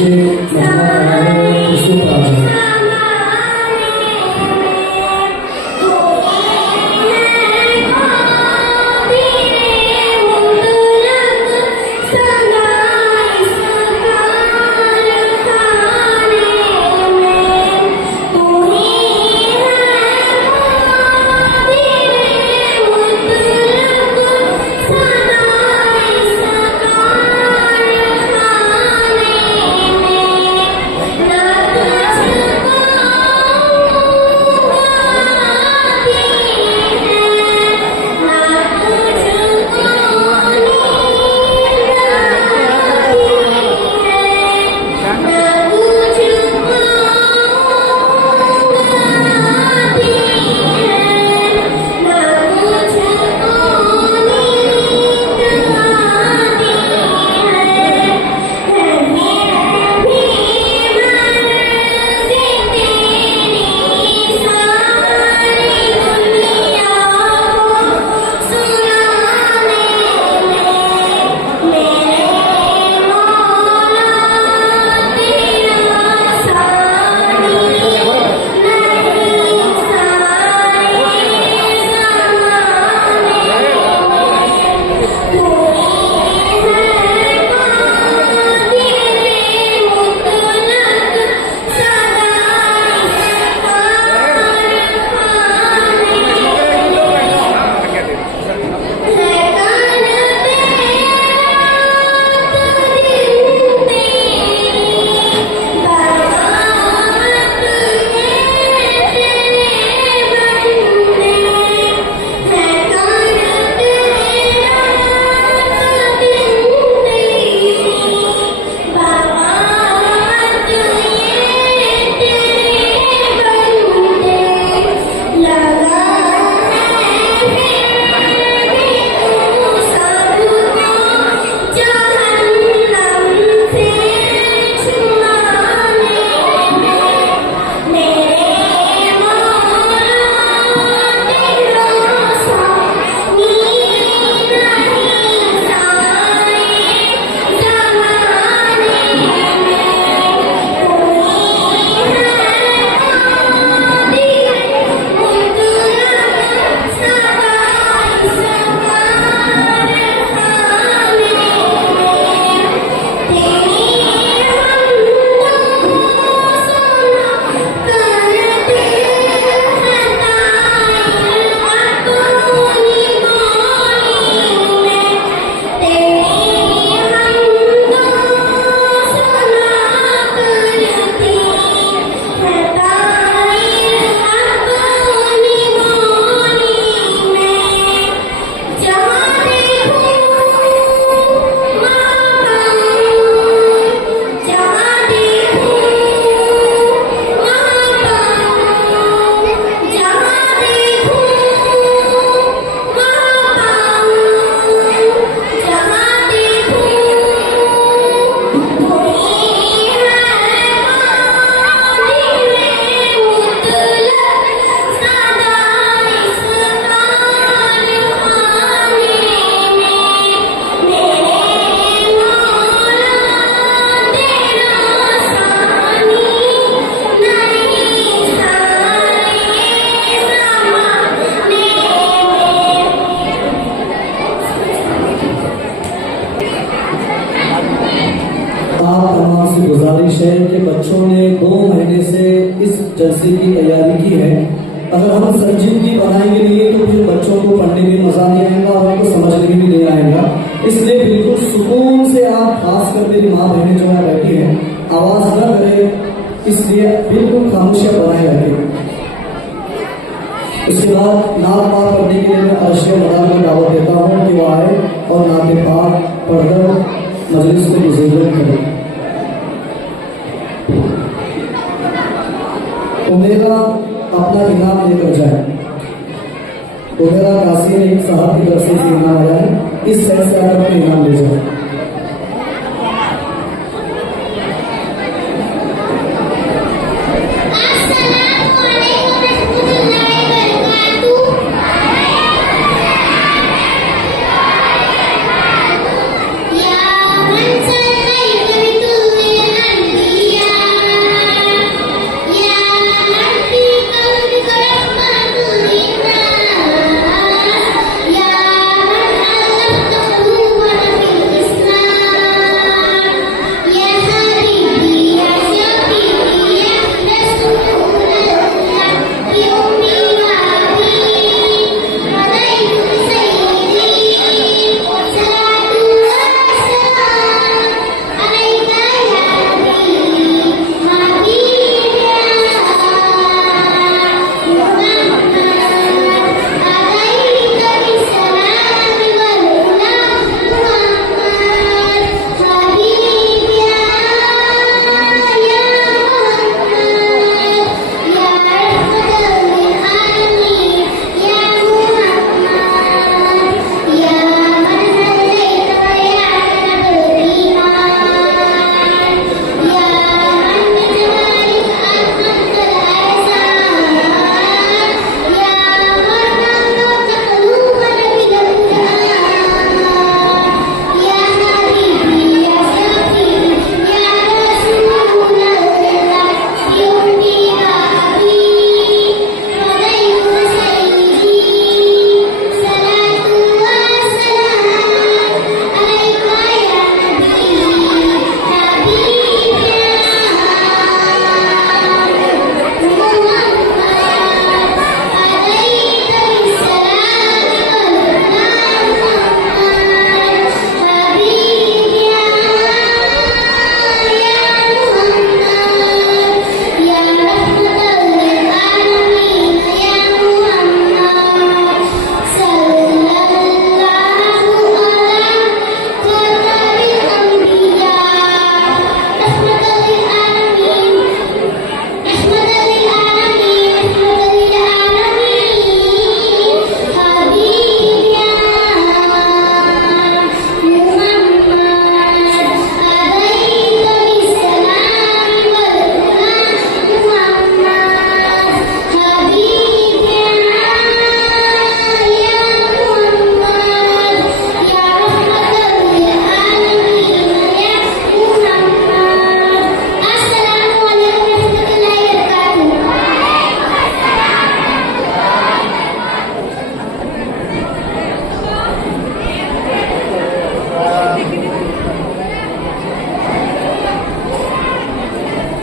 नीचे मजमा खड़ा है, उसको प्राप्त है। गुजारिश है कि बच्चों ने 2 महीने से इस जलसे की तैयारी की है। अगर हम संजीदगी बनाएंगे नहीं तो फिर बच्चों को पढ़ने में मजा नहीं आएगा और उनको समझने में भी नहीं आएगा। इसलिए बिल्कुल सुकून से आप, खास कर मेरी माँ बहनें जो है बैठी हैं, आवाज न करें, इसलिए बिल्कुल खामोशियां बनाए रखें। उसके बाद नात पाक पढ़ने के लिए मैं अर्शे मदार को दावत देता हूँ कि वो आए और नात पाक पढ़कर मजलिस को बुजुर्ग करें। उमेरा अपना इनाम लेकर जाए। उमेरा काशी ने एक साहब की तरफ से इनाम आया है, इस शहर से आकर अपना इनाम ले जाए।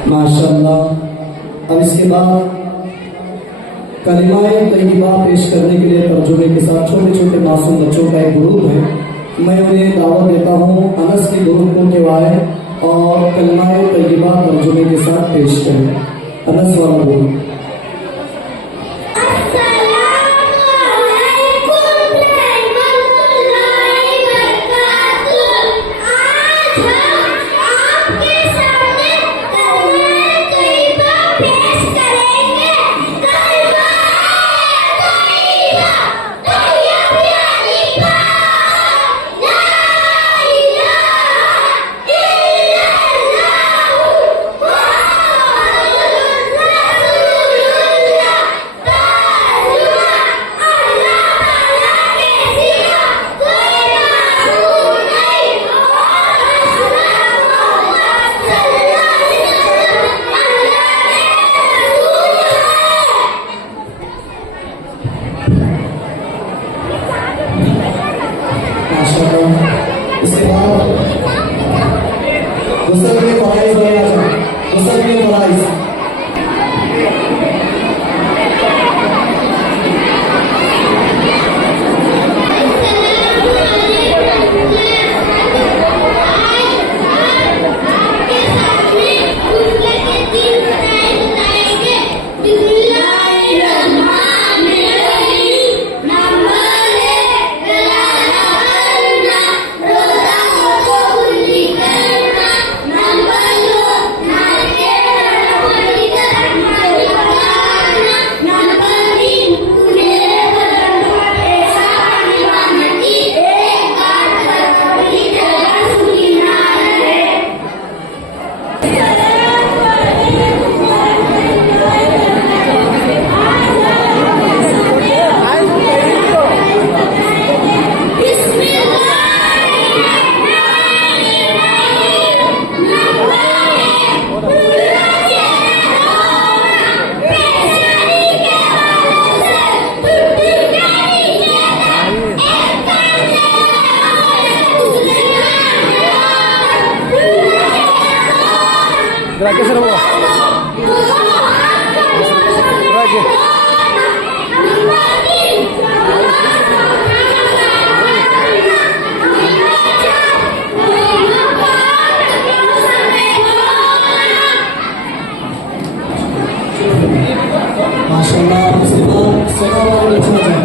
माशाअल्लाह। अब इसके बाद कलिमाए तैयबा पेश करने के लिए तर्जुमे के साथ छोटे छोटे मासूम बच्चों का एक ग्रुप है। मैं उन्हें दावत देता हूँ अनस के ग्रुप को कि आए और कलिमाए तैयबा तर्जुमे के साथ पेश करें। अनस वाला ग्रुप। इसके बाद दूसरे के प्राइज ले आ जाओ। दूसरे के प्राइज Gracias, hermano. Gracias. माशाअल्लाह। इसके बाद सेवा वाले बच्चे आ जाएं।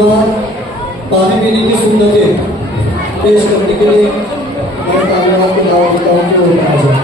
बाद पानी पीने की सुन्नतें पेश करने के लिए मैं तालिबान की दावत देता हूँ कि वो आ जाए।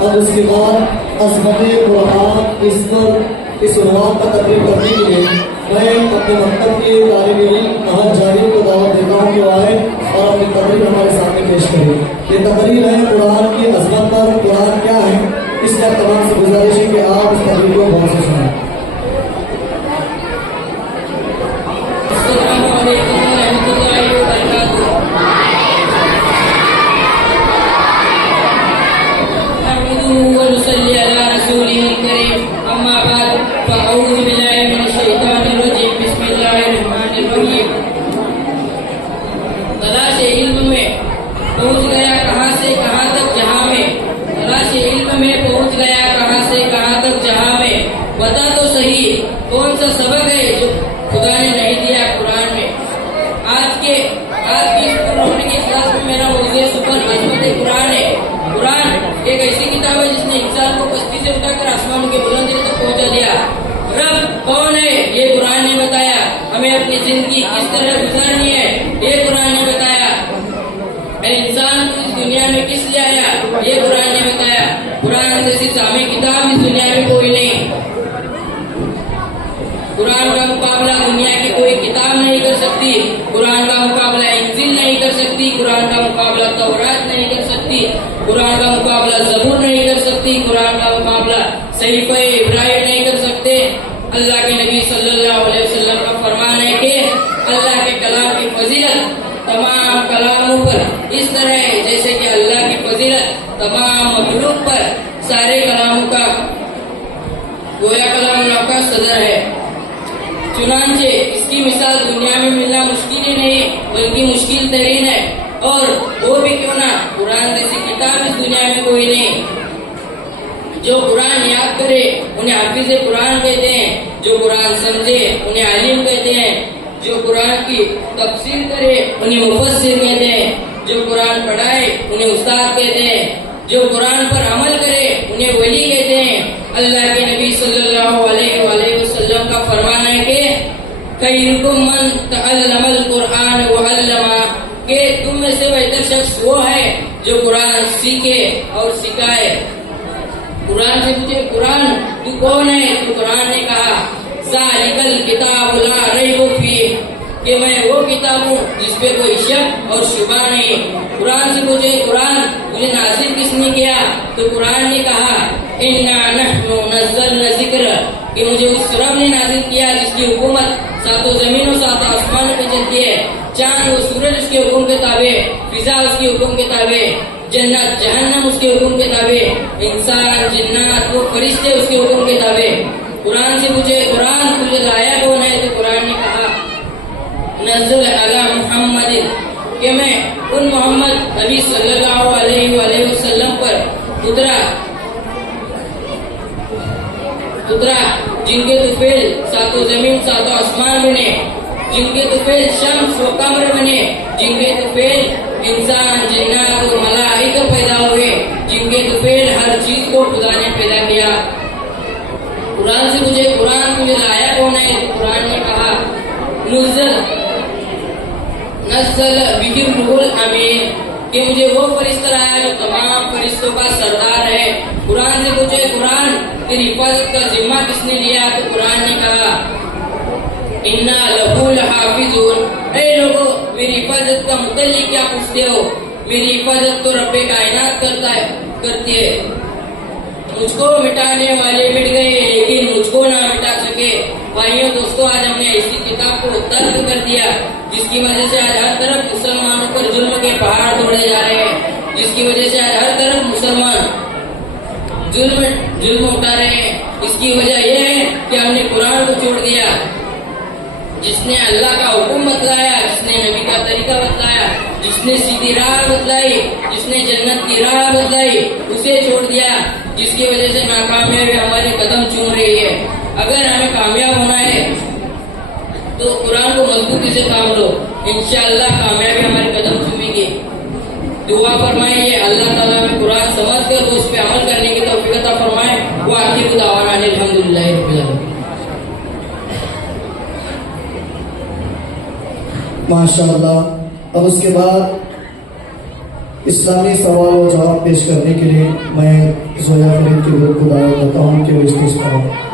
अब उसके बाद अज़मत कुरान इस उन्वान का तकरीर करने के लिए मैं अपने मकतब के तालिब इल्म अहद जाहिर को दावत देता हूँ कि वो आए और अपनी तकरीर हमारे सामने पेश करें। ये तकरीर है कुरान की अज़मत पर, कुरान क्या है, इसलिए आप तमाम से गुजारिश है कि आप इस तकरीर को बहुत से सुनें। पहुंच गया कहां से कहां तक जहां में, तलाश इल्म में पहुंच गया कहां से कहां तक जहां में, बता तो सही कौन सा सबक है जो खुदा ने नहीं दिया कुरान में। आज की इस पुराने की क्लास में मेरा मौज़ू सुपर अज़मत कुरान है। कुरान एक ऐसी किताब है जिसने इंसान को बस्ती से उठाकर आसमानों के बुलंदी तक पहुंचा दिया। रब कौन है ये कुरान ने बताया, हमें अपनी जिंदगी किस तरह गुजारनी है ये कुरान ने बताया, इंसान को इस दुनिया में किस लिए आया ये कुरान ने बताया। कुरान जैसी जामी किताब इस दुनिया में कोई नहीं। कुरान का मुकाबला दुनिया की कोई किताब नहीं कर सकती। कुरान का मुकाबला इंजील नहीं कर सकती, कुरान का मुकाबला तौरात नहीं कर सकती, कुरान का मुकाबला ज़बूर नहीं कर सकती, कुरान का मुकाबला सहीफ़ा इब्राहिम नहीं कर सकते। अल्लाह के नबी सल्लल्लाहु अलैहि वसल्लम का फरमान है कि अल्लाह के कलाम की फजीलत तमाम कलामों पर इस तरह है जैसे कि अल्लाह की फजीलत तमाम मखलूक पर सारे कलामों का गोया कलाम का सदर है। चुनांचे इसकी मिसाल दुनिया में मिलना मुश्किल ही नहीं बल्कि मुश्किल तरीन है, और वो भी क्यों ना, कुरान जैसी किताब इस दुनिया में कोई नहीं। जो कुरान याद करे उन्हें हाफिज कुरान कहते हैं, जो कुरान समझे उन्हें आलिम कहते हैं, जो कुरान की तफसीर करे उन्हें मुफस्सिर कहते हैं, जो कुरान पढ़ाए उन्हें उस्ताद कहते हैं, जो कुरान पर अमल करे उन्हें वली कहते हैं। अल्लाह के नबी सल्लल्लाहु अलैहि वसल्लम का फरमान है कि खैरुकुम मन तअल्लमल कुरान व अल्लमा, के तुम में से बेहतर शख्स वो है जो कुरान सीखे और सिखाए। कुरान से पूछे कुरान तू कौन है, तो कुरान ने कहा ज़ालिकल किताब ला रैब फीह, कि मैं वो किताब हूँ जिसपे कोई शक और शुबा नहीं। कुरान से पूछे कुरान मुझे नाज़िल किसने किया, तो कुरान ने कहा इन्ना नहनु नज़्ज़लना ज़िक्र, कि मुझे उस रब ने नाज़िल किया जिसकी हुकूमत सातों जमीनों सातों आसमानों पे चलती है। चांद और सूरज उसके हुक्म के ताबे, फिजा उसके हुक्म के ताबे, जन्नत जहन्नम उसके हुक्म के ताबे, इंसान जिन्नात वो फरिश्ते उसके हुक्म के ताबे। कुरान से पूछे कुरान तुझे लाया कौन है, तो कुरान ने कहा नज़ल अला मुहम्मद, कि मैं उन मोहम्मद नबी सल्लल्लाहु अलैहि वसल्लम पर उतरा जिनके तुफैल सातों जमीन सातों आसमान बने, जिनके तुफैल शम्स व कमर बने, जिनके तुफैल इंसान जिन्नात और मलाइका पैदा हुए, जिनके तुफैल हर चीज को खुदा ने पैदा किया। कुरान से मुझे कुरान तुझे लाया कौन है, तो कुरान ने कहा नज़ल बिही रूहुल अमीन, कि मुझे वो फरिश्ता लाया जो तमाम फरिश्तों का सरदार है। कुरान से पूछे कुरान तेरी हिफाजत का जिम्मा किसने लिया, तो कुरान ने कहा इन्ना लहू लहाफिज़ून, ऐ लोगों मेरी हिफाजत का मुतल्लिक क्या पूछते हो, मेरी हिफाजत तो रब्बे कायनात करती है। मुझको मिटाने वाले मिट गए लेकिन मुझको ना मिटा सके। भाइयों दोस्तों, आज हमने ऐसी किताब को तर्क कर दिया जिसकी वजह से आज हर तरफ मुसलमानों पर जुल्म के पहाड़ तोड़े जा रहे हैं, जिसकी वजह से आज हर तरफ मुसलमान जुल्म उठा रहे हैं। इसकी वजह यह है कि हमने कुरान को छोड़ दिया, जिसने अल्लाह का हुक्म बतलाया, जिसने नबी का तरीका बतलाया, जिसने सीधी राह बतलाई, जिसने जन्नत की राह बतलाई, उसे छोड़ दिया, जिसकी वजह से नाकामयाबी हमारे कदम चूम रही है। अगर हमें कामयाब होना है तो कुरान को मजबूती से थाम लो, इंशाअल्लाह कामयाबी हमारे कदम चूमेगी। दुआ फरमाइए अल्लाह ताला में कुरान समझ कर उस पर अमल करने की तौफीक अता फरमाए। वो आखिर दावाना अल्हम्दुलिल्लाह रब्बिल आलमीन। माशाअल्लाह। अब उसके बाद इस्लामी सवाल और जवाब पेश करने के लिए मैं जोया फरीद के ग्रुप को दावत देता हूँ कि वो स्टेज पर आए।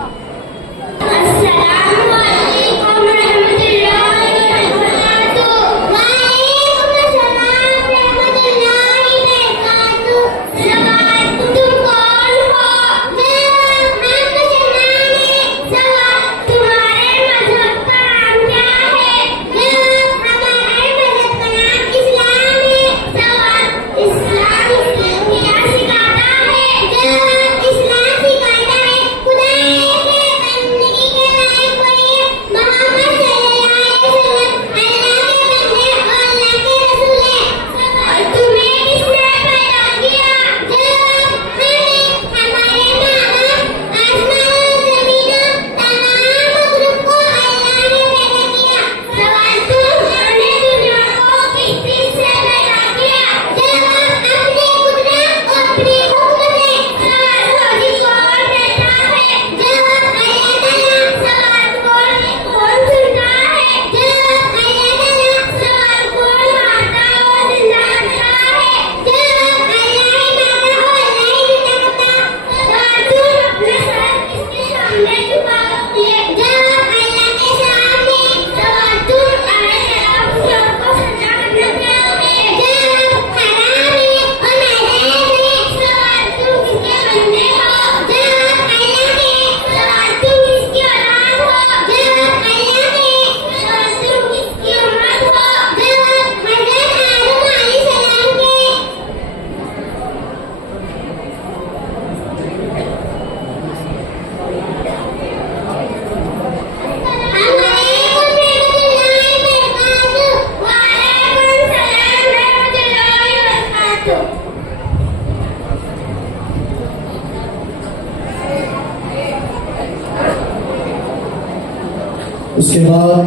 उसके बाद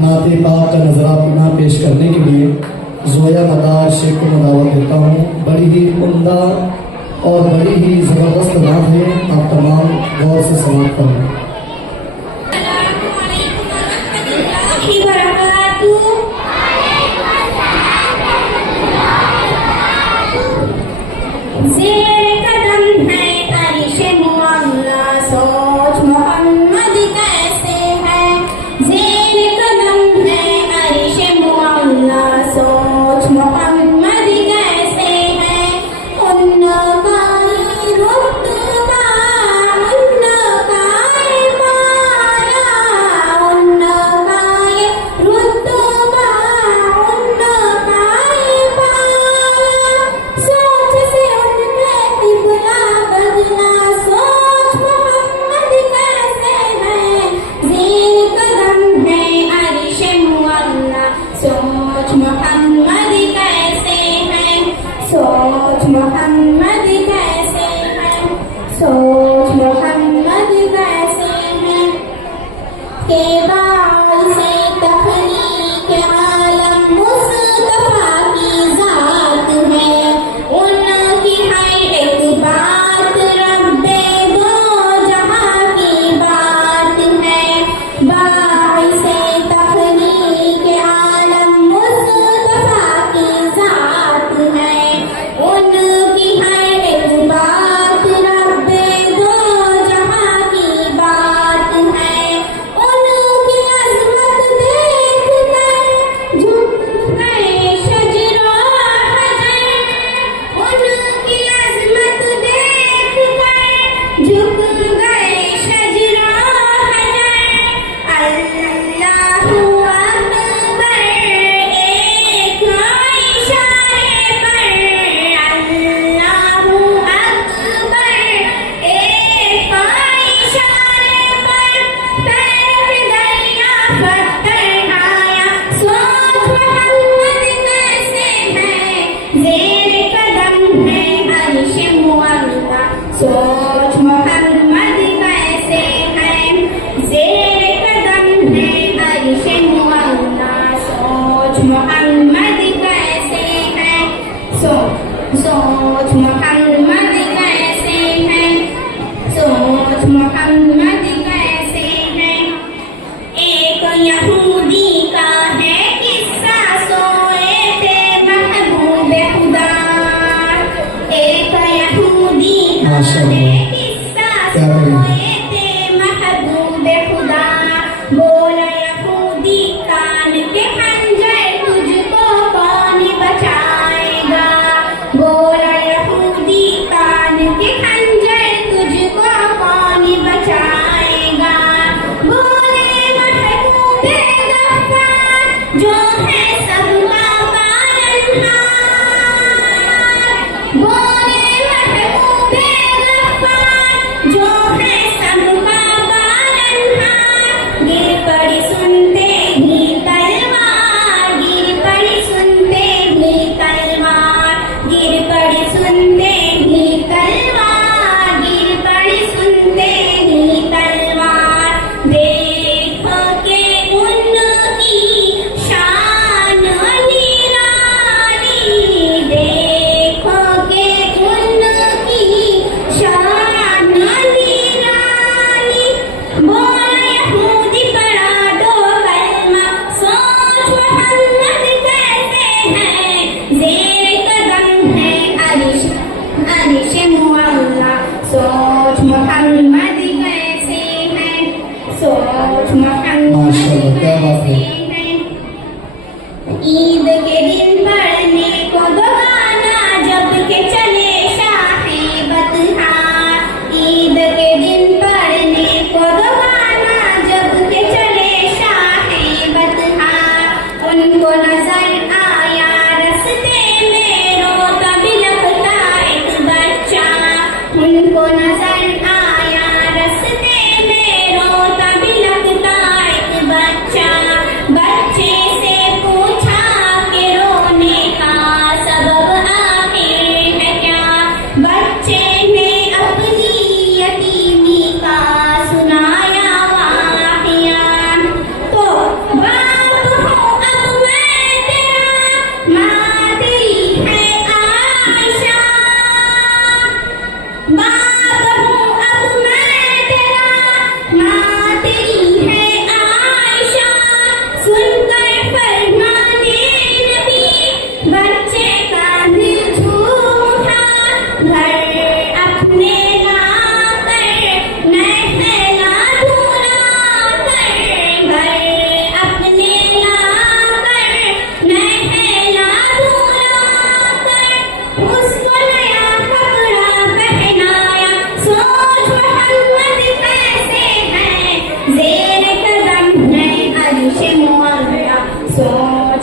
नाते पाक का नजराना पेश करने के लिए जोया मदार शेख को दावत देता हूँ। बड़ी ही उम्दा और बड़ी ही जबरदस्त बात है, आप तमाम गौर से समाप्त करें। उनकी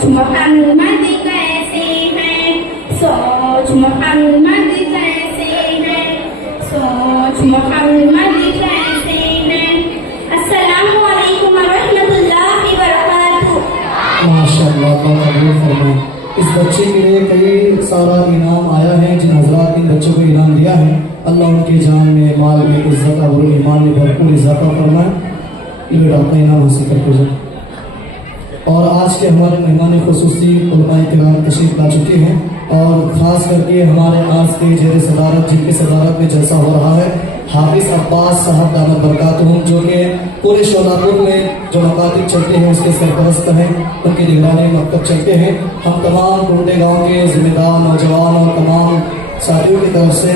मोहम्मद कैसे हैं, सोच मोहम्मद कैसे हैं, सोच मोहम्मद कैसे हैं। अस्सलामु अलैकुम वरहमतुल्लाहि वबरकातुहू। माशाअल्लाह, बहुत कबूल फरमाए। इस बच्चे के लिए कई सारा इनाम आया है। जिन हजरात ने बच्चों को इनाम दिया है, अल्लाह उनके जान में, माल में इज्जत और ईमान में भरपूर इजाफा फरमाए। ये बेटा अपना इनाम हासिल करते जाए। और आज के हमारे मेहमान खुसूसी उलमाए किराम तशरीफ ला चुके हैं और ख़ास करके हमारे आज के जेर सदारत, जिनकी सदारत में जलसा हो रहा है, हाफिज अब्बास साहब दामद बरकातुहुम, जो कि पूरे शोलापुर में जो मकातिब चलते हैं उसके सरपरस्त हैं, उनकी निगरानी मकतब चलते हैं। हम तमाम टूटे गाँव के जिम्मेदार नौजवान और तमाम साथियों की तरफ से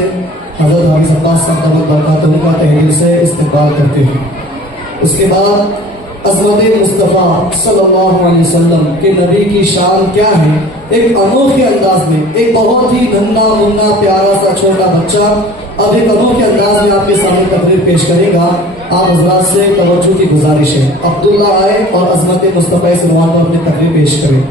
हज़रत हाफिज अब्बास साहब दामद बरकातुहुम का तहे दिल से इस्तकबाल करते हैं। उसके बाद हज़रत मुस्तफ़ा सल्लल्लाहु अलैहि वसल्लम के नबी की शान क्या है, एक अनोखे अंदाज में, एक बहुत ही नन्हा मुन्ना प्यारा सा छोटा बच्चा अब एक अनोखे अंदाज में आपके सामने तकरीर पेश करेगा। आप हजरात से तवज्जो की गुजारिश है, अब्दुल्ला आए और अज़मत मुस्तफ़ा इस उन्वान पर अपनी तकरीर पेश करें।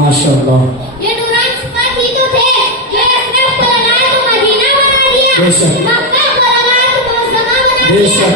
माशाअल्लाह, ये नूरानी सिफात ही तो थे कि अशरफ को लगाया तो मदीना बना दिया, बेशक, मक्का को लगाया तो मुअज़्ज़मा बना दिया। बेशक,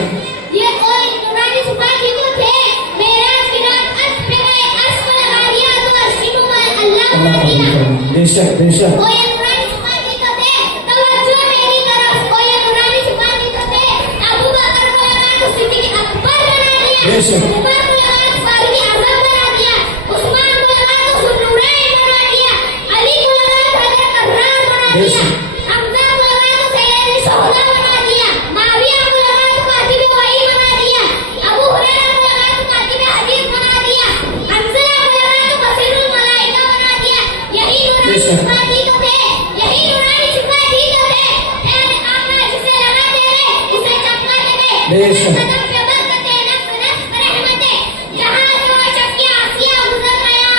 ये कोई नूरानी सिफात ही तो थे। मेराज की रात अर्श पे गए, अर्श को लगा दिया तो अर्श में अल्लाह बना दिया। बेशक बेशक, कोई नूरानी सिफात ही तो थे। तवज्जो मेरी तरफ, कोई नूरानी सिफात ही तो थे। अबू बकर को लगाया तो सिद्दीक़ अकबर बना दिया, बेशक, उमर को लगाया तो फारूक आज़म बना दिया, उस्मान को लगाया तो ज़ुन्नूरैन बना दिया, अली को लगाया तो हज़रत कर्रार बना दिया, हमज़ा को लगाया तो सैयद शोहदा बना दिया, माविया को लगाया तो कातिब वही बना दिया, अबू हुरैरा को लगाया तो कातिब हदीस बना दिया, हंज़ला को लगाया तो बसीरुल मलाइका बना दिया। यही नूरानी सिफात ही तो थे, यही नूरानी सिफात ही तो थे। ऐन आका जिसे लगा दे रहे उसे चमका दे गए। बेशक, कदम पे बरकते नफ्स नफ्स रहमते, जहाँ जो शक्की आसिया गुजर गया,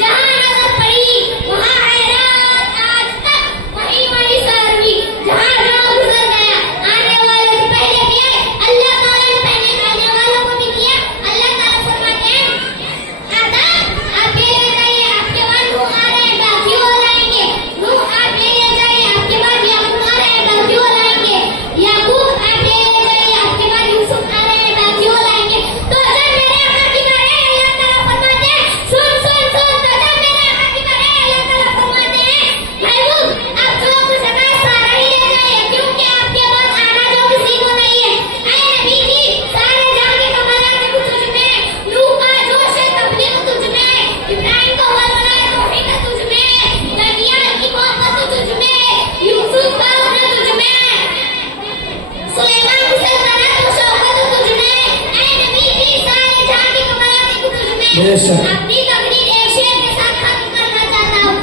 जहाँ नजर पड़ी वहाँ हैरात आज तक वही वही सारवी, जहाँ जो गुजर गया आने वाले से पहले भी आए, अल्लाह ताला ने पहले आने वालों को भी किया। अल्लाह ताला फरमाते हैं आदम आप ले जाइए, आपके बाद नूह आ रहे हैं बाकी हो जाएंगे, नूह आप ले जाइए, आपके बाद याकूब आ रहे हैं बाकी हो जाएंगे, याकूब आप ले जाइए, आपके बाद यूसुफ आ रहे हैं बाकी हो जाएंगे। तो जब मेरे आका की बारे अल्लाह ताला फरमाते हैं सुन सुन सुन, तो जब मेरे आका की बारे अल्लाह ताला फरमाते हैं महबूब आप जो कुछ है सारा ही ले जाइए, क्योंकि आपके बाद आना जो किसी को नहीं है। ऐ नबी जी सारे जान के कमालात कुछ तुझ में है, नूह का जोश है तबलीग तुझ में है, इब्राहिम का वलवला है तौहीद तुझ में है, दनियाल की मोहब्बत तुझ में है, यूसुफ का हुनर तुझ में है, सुलेमान की सल्तनत और शौकत तुझ में है। ऐ नबी जी सारे जान के कमालात कुछ तुझ में है। बेशक, अपनी तकरीर एक शेर के साथ खत्म करना चाहता हूँ।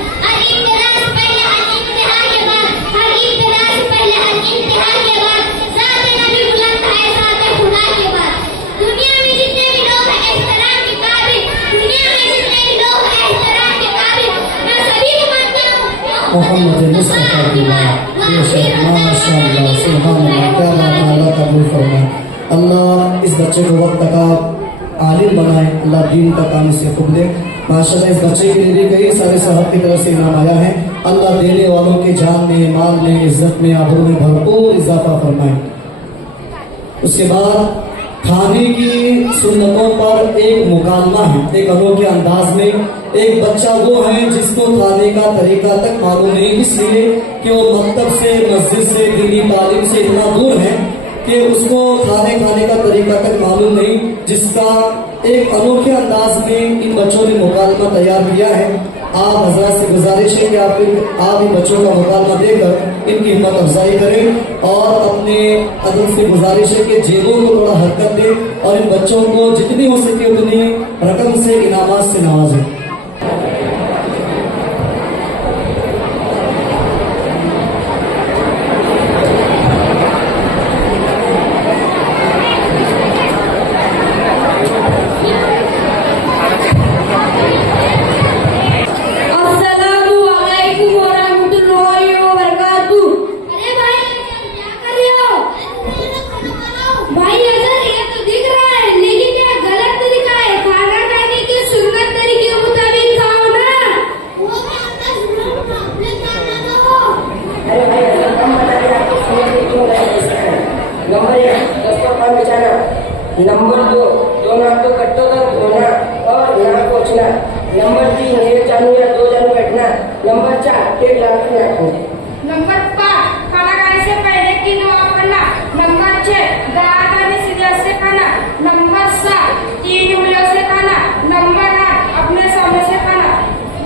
मोहम्मद मुस्तफ़ा की बात बेशक माशाअल्लाह सुभान अल्लाह क्या बात है। अल्लाह कबूल फरमाए। अल्लाह इस बच्चे को वक्त का आलिम बनाए। अल्लाह दीन का काम इससे खूब दे। माशाअल्लाह इस बच्चे के लिए भी कई सारे साहब की तरफ से इनाम आया है। अल्लाह देने वालों के जान में, माल में, इज्जत में, आबरू में भरपूर इजाफा फरमाए। उसके बाद खाने की सुन्नतों पर एक मुकालमा है, एक अनोखे अंदाज में। एक बच्चा वो है जिसको खाने का तरीका तक मालूम नहीं, इसलिए कि वो मकतब से, मस्जिद से, दीनी तालीम से इतना दूर है कि उसको खाने का तरीका तक मालूम नहीं, जिसका एक अनोखे अंदाज में इन बच्चों ने मुकालमा तैयार किया है। आप हजरत से गुजारिश है कि आप इन बच्चों का मुकालमा देकर इनकी हिम्मत अफजाई करें और अपने अदब से गुजारिश है कि जेबों को थोड़ा हरकत दें और इन बच्चों को जितनी हो सके उतनी रकम से, इनामात से नवाजें। नंबर 2 दोनों हाथों कट्टों तक धोना और नाक पोंछना। नंबर 3 एक जानू या 2 जानू बैठना। नंबर 4 एक लाख रखना। नंबर 5 खाना खाने से पहले की दुआ करना। नंबर 6 दांत आने सीधे से खाना। नंबर 7 3 उंगलियों से खाना। नंबर 8 अपने सामने से खाना।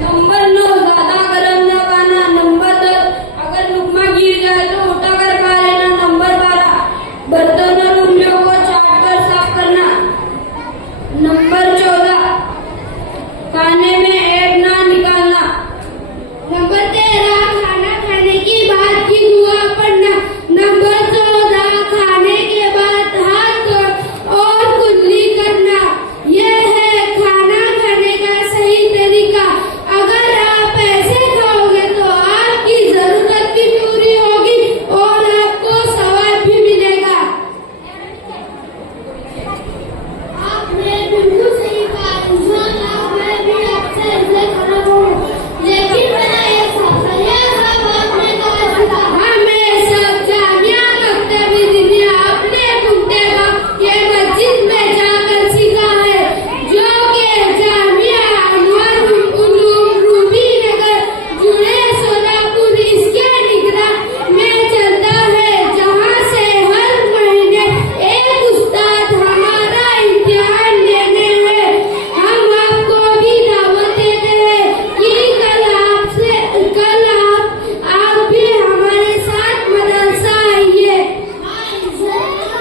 नंबर 9 ज्यादा गरम न खाना। नंबर 10 अगर लुकमा गिर जाए तो उठा कर खा लेना। नंबर 12 बर्तन और उंगलियों को चाट कर साफ करना। नंबर 14 खाने में ऐब ना निकालना। नंबर 13 खाना खाने के बाद की दुआ पढ़ना। नंबर 14 खाने के बाद हाथ और कुल्ली करना। यह है खाना खाने का सही तरीका। अगर आप ऐसे खाओगे तो आपकी जरूरत भी पूरी होगी और आपको सवाब भी मिलेगा। आपने बिल्कुल सही कहा। इंशाअल्लाह मैं भी आपसे ऐसे करूँ, लेकिन मेरा ये सफर सब आपने कहा। हमें सब जामिया मकतब दुनिया अपने कुंटे के मस्जिद में जाकर सीखा है, जो कि जामिया अनवर उलूम रूबी नगर जुड़े सोलापुर इसके निगरान में चलता है, जहाँ से हर महीने एक उस्ताद हमारा इम्तिहान लेने हैं। हम आपको भी दावत देते हैं कि कल आप भी हमारे साथ मदरसा आइए।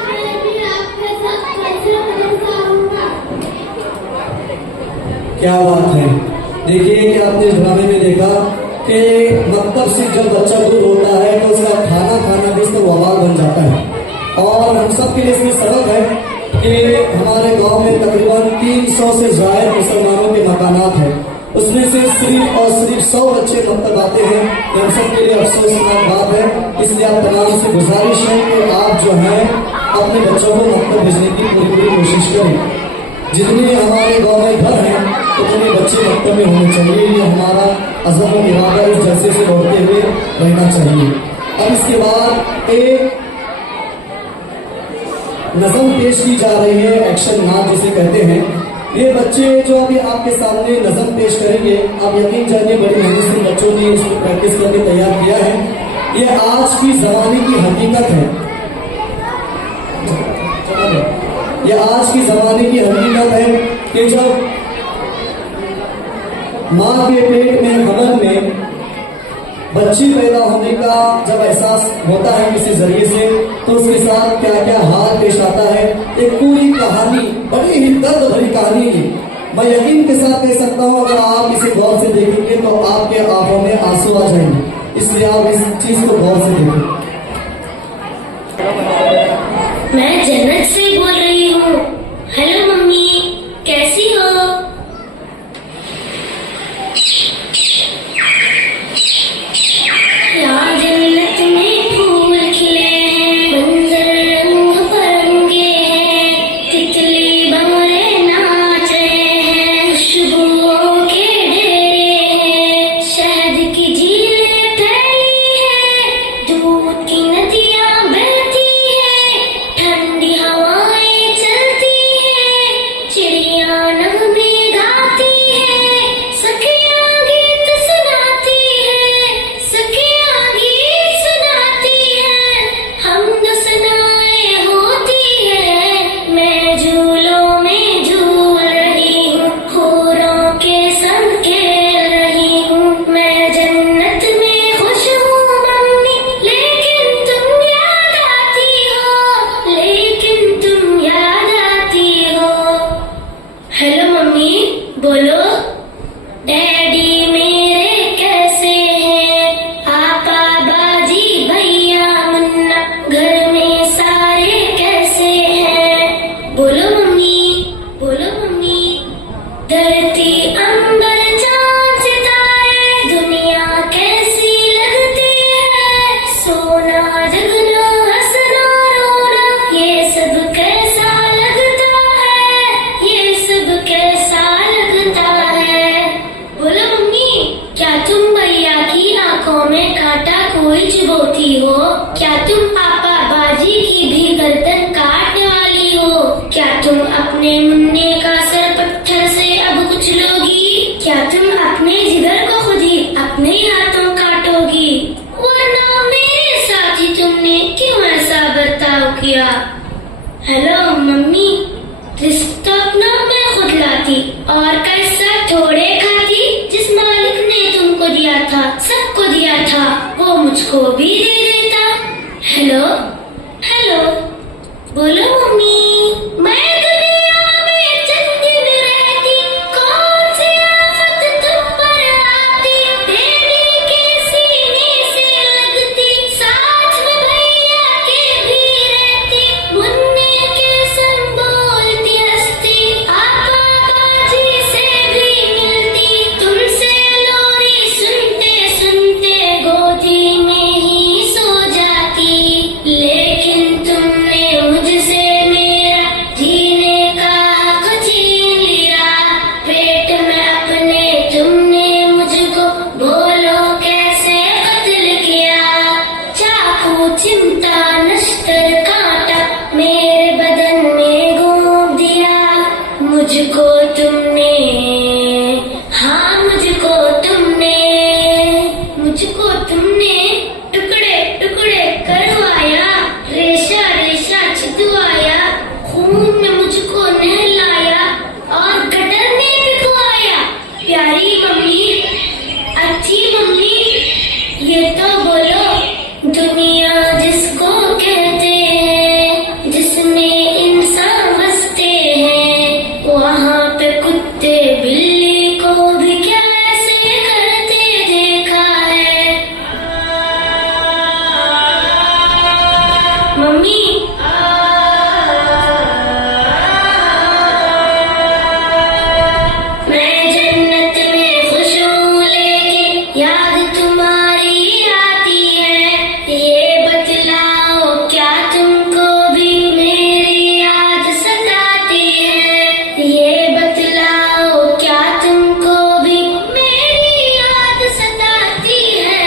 मैं भी आपके साथ कैसे मदरसा आऊंगा। क्या बात है। देखिए कि आपने इस ड्रामे में देखा कि मकतब से जब बच्चा दूर होता है तो उसका खाना भी इसका वबाल बन जाता है। और हम सब के लिए इसमें सबक है कि हमारे गांव में तकरीबन 300 से ज्यादा मुसलमानों के मकानात हैं। उसमें से सिर्फ और सिर्फ 100 बच्चे मकतब आते हैं। ये हम सब के लिए अफसोसनाक बात है। इसलिए आप तमाम से गुजारिश है कि आप जो है अपने बच्चों को मकतब भेजने की पूरी कोशिश करें। जितने हमारे गांव में घर हैं उतने बच्चे मकतब में होने चाहिए। ये हमारा अज़म और इरादा इस जलसे से लौटते हुए रहना चाहिए। अब इसके बाद एक नज़म पेश की जा रही है, एक्शन नाम जिसे कहते हैं। ये बच्चे जो अभी आपके सामने नज़म पेश करेंगे, आप यकीन जानिए बड़ी मेहनत से बच्चों ने इसको प्रैक्टिस करके तैयार किया है। ये आज की ज़माने की हकीकत है। ये आज की ज़माने की हकीकत है कि जब माँ के पेट में हमल में बच्ची पैदा होने का जब एहसास होता है किसी जरिए से, तो उसके साथ क्या क्या हाल पेश आता है, एक पूरी कहानी, बड़ी ही दर्द भरी कहानी है। मैं यकीन के साथ कह सकता हूँ अगर आप इसे गौर से देखेंगे तो आपके आंखों में आंसू आ जाएंगे। इसलिए आप इस चीज को गौर से देखें। मैं जन्नत से बोल रही हूँ। हेलो मम्मी, कैसी हो? तुम अपने मुन्ने का सर पत्थर से अब कुचलोगी? क्या तुम अपने जिगर को खुद ही अपने हाथों काटोगी? वरना मेरे साथ ही तुमने क्यों ऐसा बर्ताव किया? हेलो मम्मी, रिश्ता अपना मैं खुद लाती और कैसा थोड़े खाती। जिस मालिक ने तुमको दिया था, सबको दिया था, वो मुझको भी दे देता। हेलो हेलो, बोलो मम्मी। मैं दुनिया में चंद दिन रहती, कौन सी आफत तुम पर आती? टेढ़ी के सीने से लगती, साथ में भैया के भी रहती, मुन्ने के संग बोलती हंसती, आपा बाजी से भी मिलती, तुमसे लोरी सुनते सुनते गोदी में ही सो जाती। लेकिन तुमने मुझसे मेरा जीने का हक छीन लिया। पेट में अपने तुमने मुझको बोलो कैसे कत्ल किया? चाकू चिमटा नश्तर कांटा मेरे बदन में घूम दिया। मुझको तुमने, हाँ मुझको तुमने टुकड़े टुकड़े करवाया, रेशा रेशा छिदवाया, खून में मुझको नहलाया और गटर में भिगवाया। प्यारी मम्मी, अच्छी मम्मी, ये तो बोलो दुनिया जिसको कहते हैं, जिसमें इंसान बसते हैं, वहाँ पे कुत्ते बिल्ली को भी कैसे करते देखा है? मम्मी, मैं जन्नत में खुश हूँ लेकिन याद तुम्हारी आती है। ये बतलाओ क्या तुमको भी मेरी याद सताती है? ये बतलाओ क्या तुमको भी मेरी याद सताती है?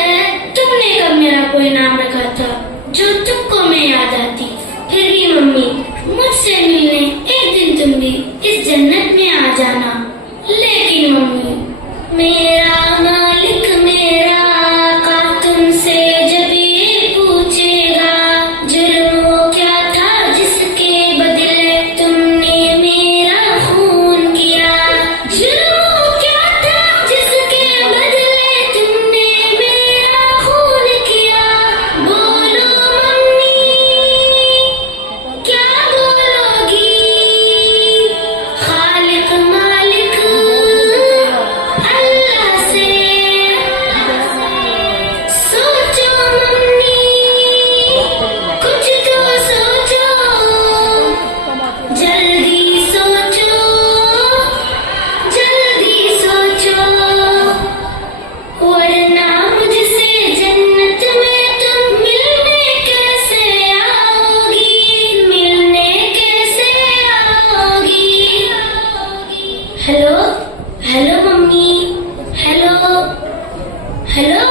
तुमने कब मेरा कोई नाम रखा था जो तुमको मैं याद आती? फिर भी मम्मी, मुझसे मिलने एक दिन तुम भी इस जन्नत में आ जाना। लेकिन मम्मी, मेरा मालिक मेरा आका तुमसे जब ये पूछेगा, जुल्म वो क्या था जिसके बदले तुमने मेरा खून किया? जुल्म वो क्या था जिसके बदले तुमने मेरा खून किया? बोलो मम्मी, क्या बोलोगी? खालिक मालिक अल्लाह से सोचो मम्मी, कुछ तो सोचो, जल्दी सोचो, जल्दी सोचो, वरना मुझसे जन्नत में तुम मिलने कैसे आओगी? मिलने कैसे आओगी? Hello hello mummy, hello hello.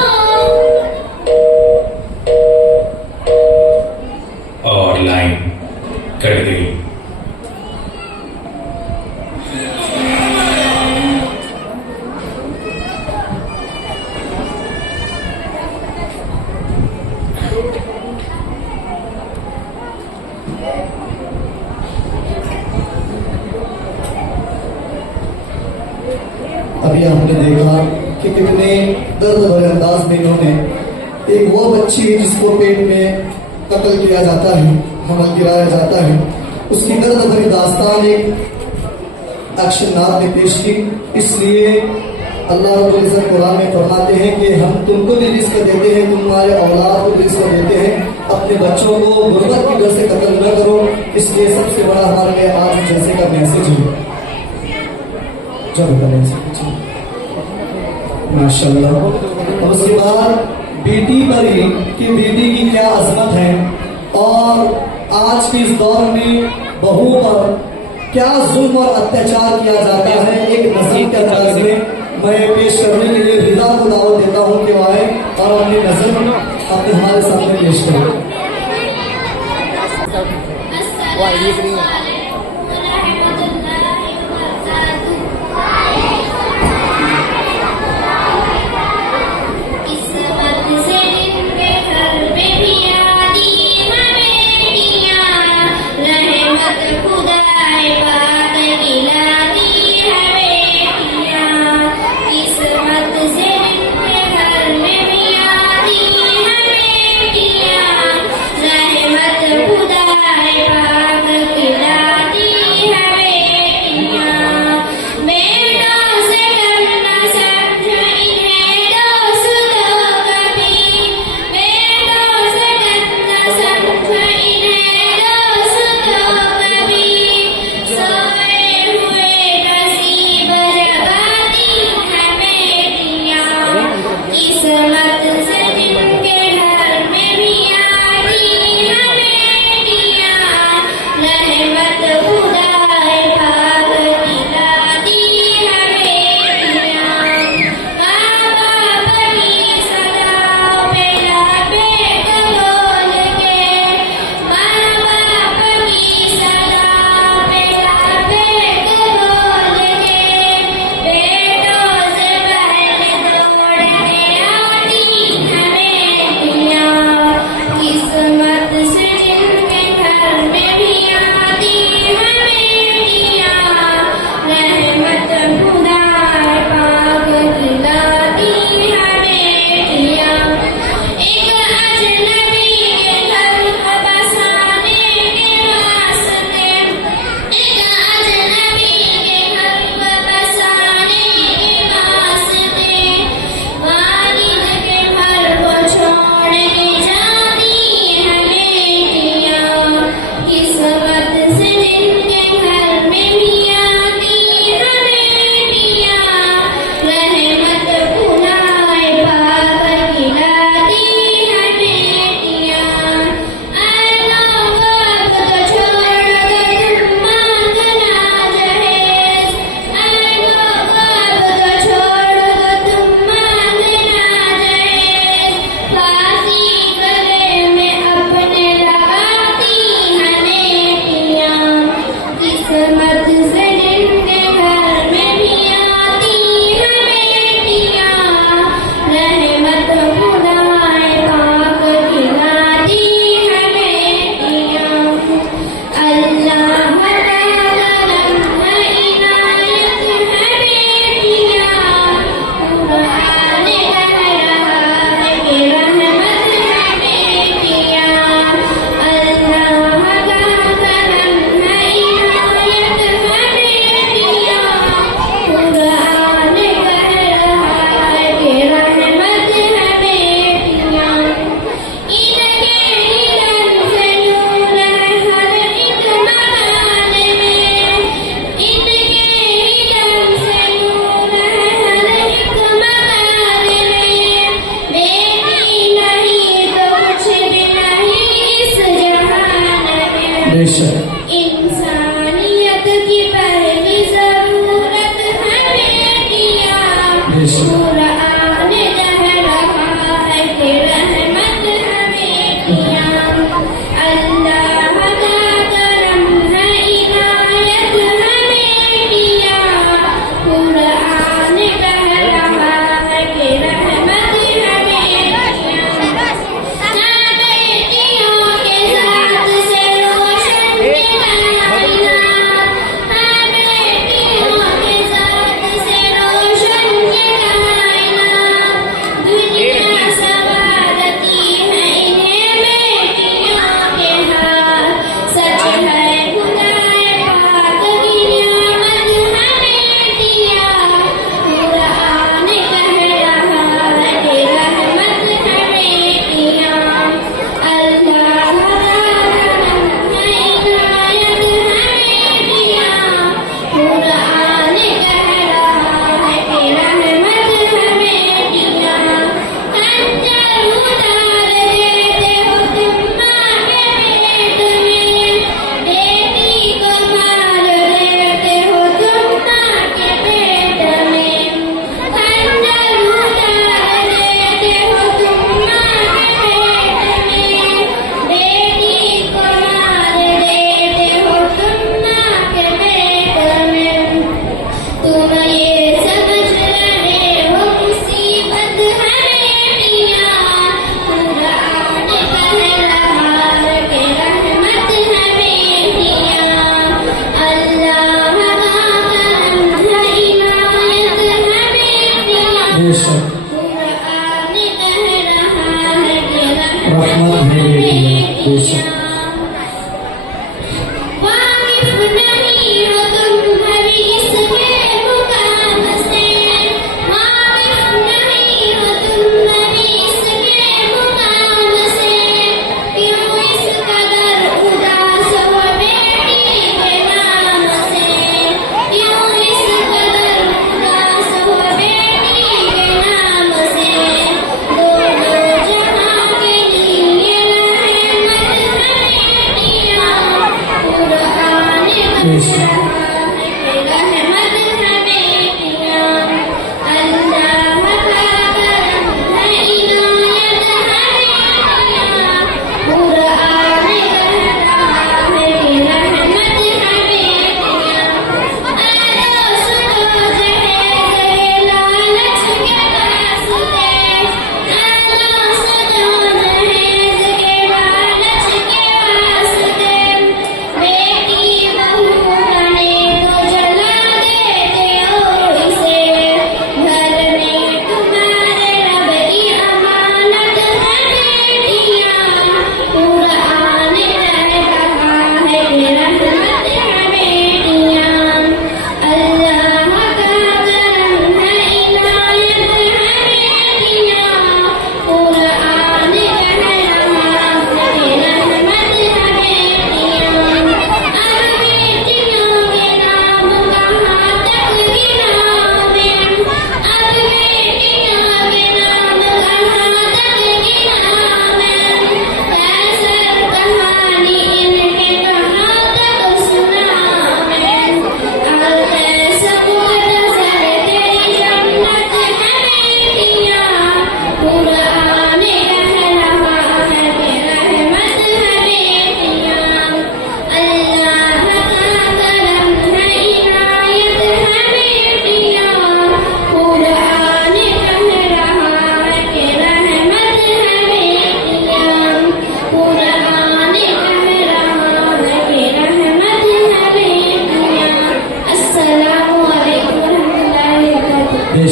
और लाइन कट गई। अभी हमने देखा कि कितने दर्द भरे अंदाज में इन्होंने एक वो बच्ची जिसको पेट में कत्ल किया जाता है, हमल गिराया जाता है, उसकी दर्द भरी दास्तान एक अक्षरनाथ ने पेश की। इसलिए अल्लाह रब्बुल इज्जत कुरान में फरमाते हैं कि हम तुमको भी रिस्क देते हैं, तुम्हारे औलाद को रिस्क देते हैं, अपने बच्चों को गुर्बत की डर से कत्ल न करो। इसलिए सबसे बड़ा हमारे लिए आज जैसे का मैसेज है। चलो माशाल्लाह। और उसके बाद बेटी पर ही कि बेटी की क्या अजमत है और आज के इस दौर में बहू पर क्या जुल्म और अत्याचार किया जाता है, एक नजर के अंदाज में मैं पेश करने के लिए रिदा को दावत देता हूँ कि वो आए और अपनी नजर अपने हमारे सामने पेश करें।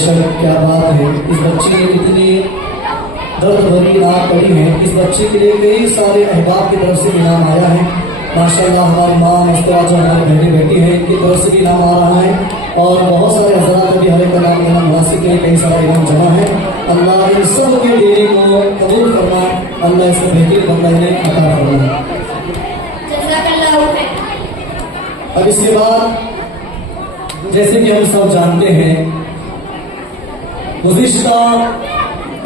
बेशक क्या बात है, इस बच्चे ने कितनी दर्द भरी रात पड़ी है। इस बच्चे के लिए कई सारे अहबाब की तरफ से इनाम आया है। माशाल्लाह हमारी माँ मुस्तफा जो हमारी बहनी बेटी है, इनकी तरफ से भी इनाम आ रहा है और बहुत सारे हजरात भी हर एक का नाम लेना मुनासिब है, कई सारे इनाम जमा है। अल्लाह इन सब के देने को कबूल फरमाए, अल्लाह इसको बेहतरीन बंदा इन्हें अता फरमाए। जज़ाकल्लाहु खैर। अब इसके बाद जैसे कि हम सब जानते हैं, गुज़िश्ता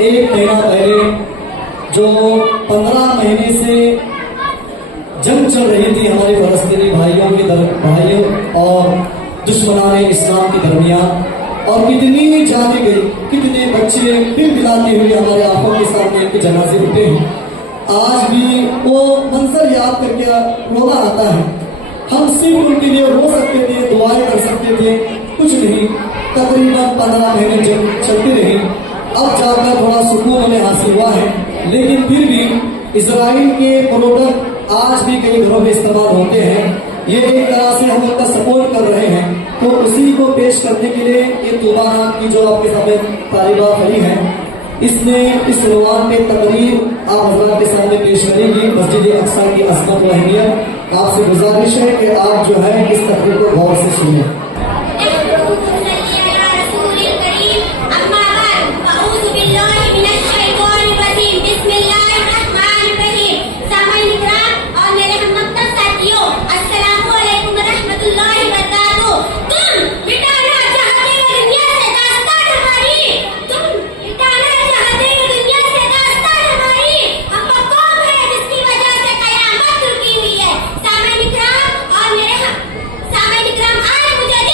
एक महीना पहले जो 15 महीने से जंग चल रही थी हमारे फलस्तीनी भाइयों और दुश्मनाने इस्लाम के दरमियान, और कितनी जाने गई, कितने बच्चे दिल मिलाते हुए हमारे आंखों के सामने इनके जनाजे उठे हैं। आज भी वो मंजर याद करके रोना आता है। हम सिर्फ उनके लिए रो सकते थे, दुआएं कर सकते थे, कुछ नहीं। तकरीबन 15 महीने जंग चलती रही, अब जाकर थोड़ा सुकून हमें हासिल हुआ है, लेकिन फिर भी इजराइल के प्रोडक्ट आज भी कई घरों में इस्तेमाल होते हैं। ये एक तरह से हम उनका सपोर्ट कर रहे हैं, तो उसी को पेश करने के लिए ये तूबा नाम की जो आपके सामने तालिबा खड़ी है, इसने इस रवान में तकरीर आप हजरात के सामने पेश करेंगी। मस्जिद अक्सा की अज़मत व अहमियत, आपसे गुजारिश है कि आप जो है इस तकरीर को गौर से सुनें। मुझे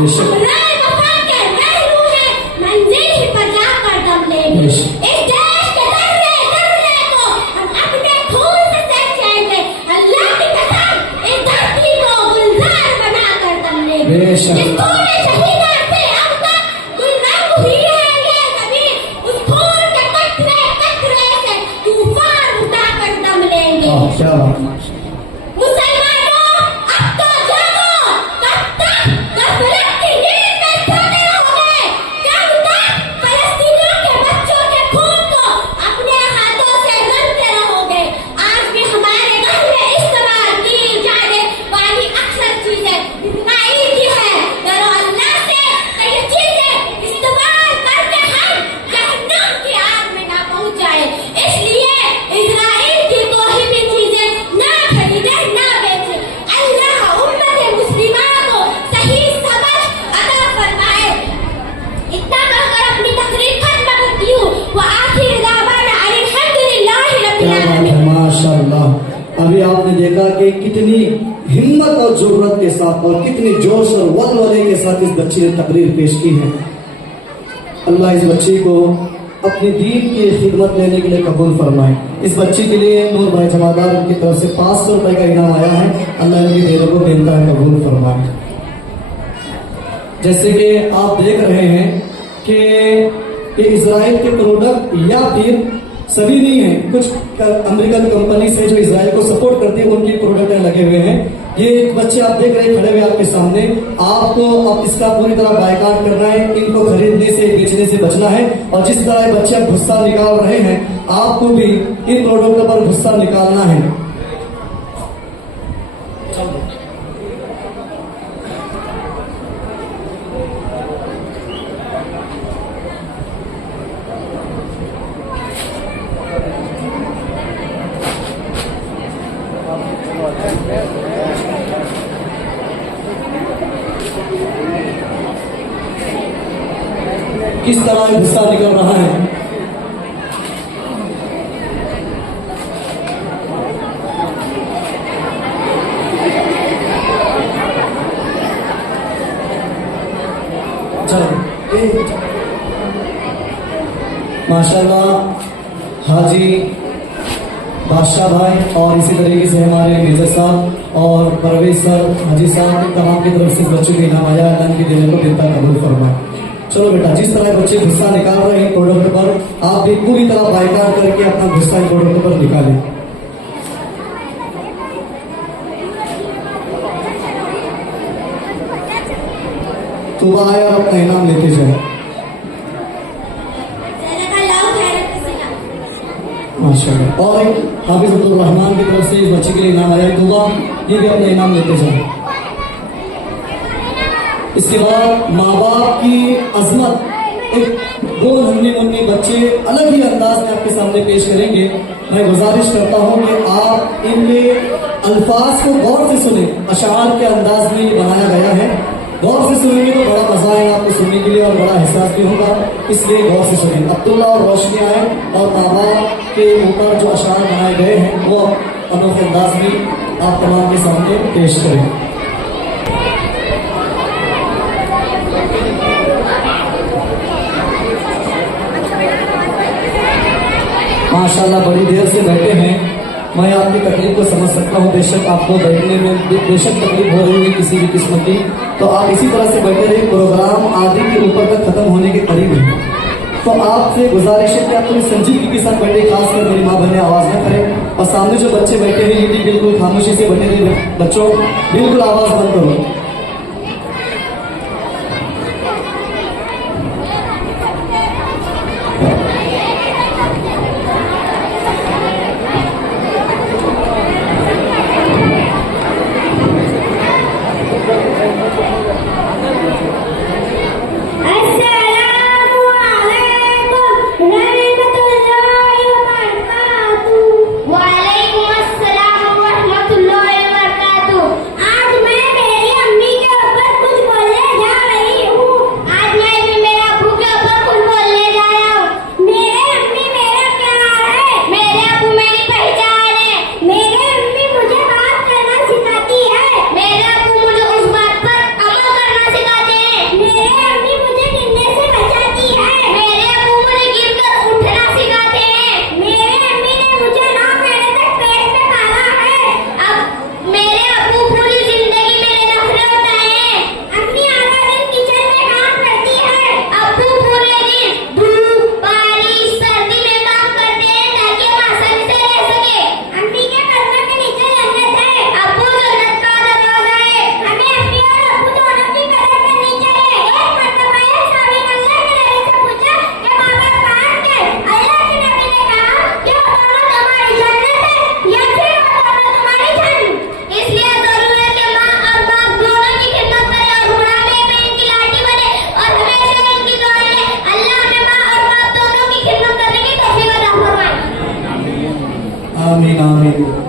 बेशक। राह वफा के रहरू है, मंजिल ही पर जाकर दम लेंगे। बेशक। इस देश के दर्रे दर्रे को हम अपने खून से सींचेंगे। अल्लाह की कसम इस धरती को गुलजार बनाकर दम लेंगे। बेशक। जिस खून शहीदा से अब तक गुलरंग हुई है ये ज़मीं, उस खून के कतरे कतरे से तूफान उठाकर दम लेंगे। क्या बात है। मुसलमानों अब तो जागो, कब तक गफलत की नींद में सोते रहोगे? कब तक फलस्तीनियों के बच्चों के खून को अपने हाथों से रंगते रहोगे? आज भी हमारे घर में इस्तेमाल की जाने वाली अक्सर चीजें इस्राइल की है। डरो अल्लाह से कि ये चीजें इस्तेमाल करके हम जहन्नम की आग में ना पहुंच जाए। इसलिए इस्राइल की कोई भी चीजें ना खरीदे ना बेचे। अल्लाह उम्मत मुस्लिमा को सही समझ अता फरमाए। इतना कहकर अपनी तकरीर खत्म करती हूँ। व आखिर दावाना अल्हम्दुलिल्लाहि रब्बिल क्या बात आलमीन। है, माशाअल्लाह। अभी आपने देखा कि कितनी हिम्मत और जरूरत के साथ और कितनी जोश और वलवले के साथ इस बच्ची ने तकरीर पेश की है। अल्लाह इस बच्ची को अपनी दीन की खिदमत लेने के लिए कबूल फरमाए। इस बच्ची के लिए नूर भाई जमादार की तरफ से 500 रुपए का इनाम आया है। अल्लाह इनकी देरों को बेहतर कबूल फरमाए। जैसे कि आप देख रहे हैं कि ये इजराइल के प्रोडक्ट या फिर सभी नहीं है, कुछ अमेरिकन कंपनी से जो इजराइल को सपोर्ट करती है उनके प्रोडक्ट लगे हुए हैं। ये बच्चे आप देख रहे हैं खड़े हुए आपके सामने। आपको अब इसका पूरी तरह बायकॉट करना है, इनको खरीदने से बेचने से बचना है। और जिस तरह ये बच्चे अब गुस्सा निकाल रहे हैं, आपको भी इन प्रोडक्टों पर गुस्सा निकालना है। किस तरह गुस्सा निकल रहा है। चलो माशाल्लाह हाजी बादशाह भाई और इसी तरीके से हमारे मेजर साहब और परवेज सर हाजी साहब तमाम की तरफ से इस बच्चे को इनाम आया। अल्लाह की देने को बेहतर कबूल फरमाए। चलो बेटा, जिस तरह बच्चे गुस्सा निकाल रहे हैं प्रोडक्ट पर, आप भी पूरी तरह बायकॉट करके अपना गुस्सा प्रोडक्ट पर निकालें। तो आए और अपना इनाम लेते जाए। माशाल्लाह। और हाफिज अब्दुल रहमान की तरफ से इस बच्चे के लिए इनाम आया दुआ, ये भी अपना इनाम लेते जाए। इसके बाद माँ बाप की अजमत, एक दो नन्हे मुन्ने बच्चे अलग ही अंदाज में आपके सामने पेश करेंगे। मैं गुजारिश करता हूँ कि आप इनके अल्फाज को गौर से सुने। अशार के अंदाज में ये बनाया गया है। गौर से सुनेंगे तो बड़ा मजा आएगा आपको सुनने के लिए और बड़ा एहसास भी होगा, इसलिए गौर से सुनें। अब्दुल्ला और रोशनी आए और माँ बाप के ऊपर जो अशार बनाए गए हैं वो अनोखे अंदाज में आप तमाम के सामने पेश करें। माशाल्लाह बड़ी देर से बैठे हैं। मैं आपकी तकलीफ को समझ सकता हूँ। बेशक आपको बैठने में बेशक तकलीफ हो रही है किसी भी किस्म की, तो आप इसी तरह से बैठे रहिए। प्रोग्राम आधे के ऊपर तक खत्म होने के करीब है, तो आपसे गुजारिश है कि आप थोड़ी संजीदगी के साथ बैठे। खासकर मेरी माँ बहनें आवाज न करें। और सामने जो बच्चे बैठे हैं ये भी बिल्कुल खामोशी से बैठे रहिए। बच्चों बिल्कुल आवाज बंद करो। वालेकुम अस्सलाम व रहमतुल्लाहि व बरकातुहू। आज मैं मेरी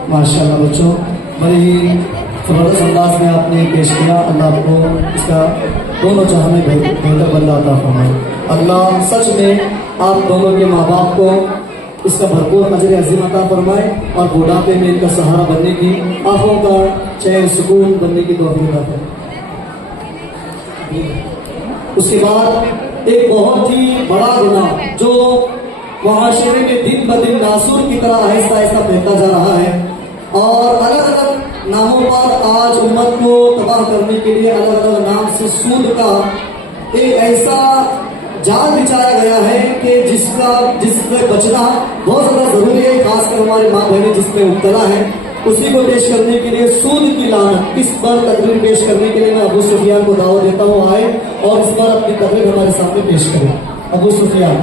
माशाल्लाह बच्चों, बड़े ही जबरदस्त अंदाज में आपने पेश किया। अल्लाह आपको इसका दोनों जहां में बेहतर बदला अता फरमाए। अल्लाह सच में आप दोनों के माँ बाप को इसका भरपूर अजर अजीम अता फरमाए और बुढ़ापे में इनका सहारा बनने की, आंखों का चैन सुकून बनने की तौफीक अता फरमाए। उसके बाद एक बहुत ही बड़ा गुनाह जो मुआशरे में दिन ब दिन नासूर की तरह आहिस्ता आहिस्ता फैलता जा रहा है और अलग अलग नामों पर आज उम्मत को तबाह करने के लिए अलग अलग नाम से सूद का एक ऐसा जाल बिछाया गया है कि जिससे बचना बहुत ज्यादा जरूरी है। खासकर हमारी माँ बहनें जिसमें मुब्तला है, उसी को पेश करने के लिए सूद की लानत इस पर तकरीर पेश करने के लिए मैं अबू सुफियान को दावत देता हूँ आए और इस पर अपनी तकरीर हमारे सामने पेश करें। अबू सुफियान।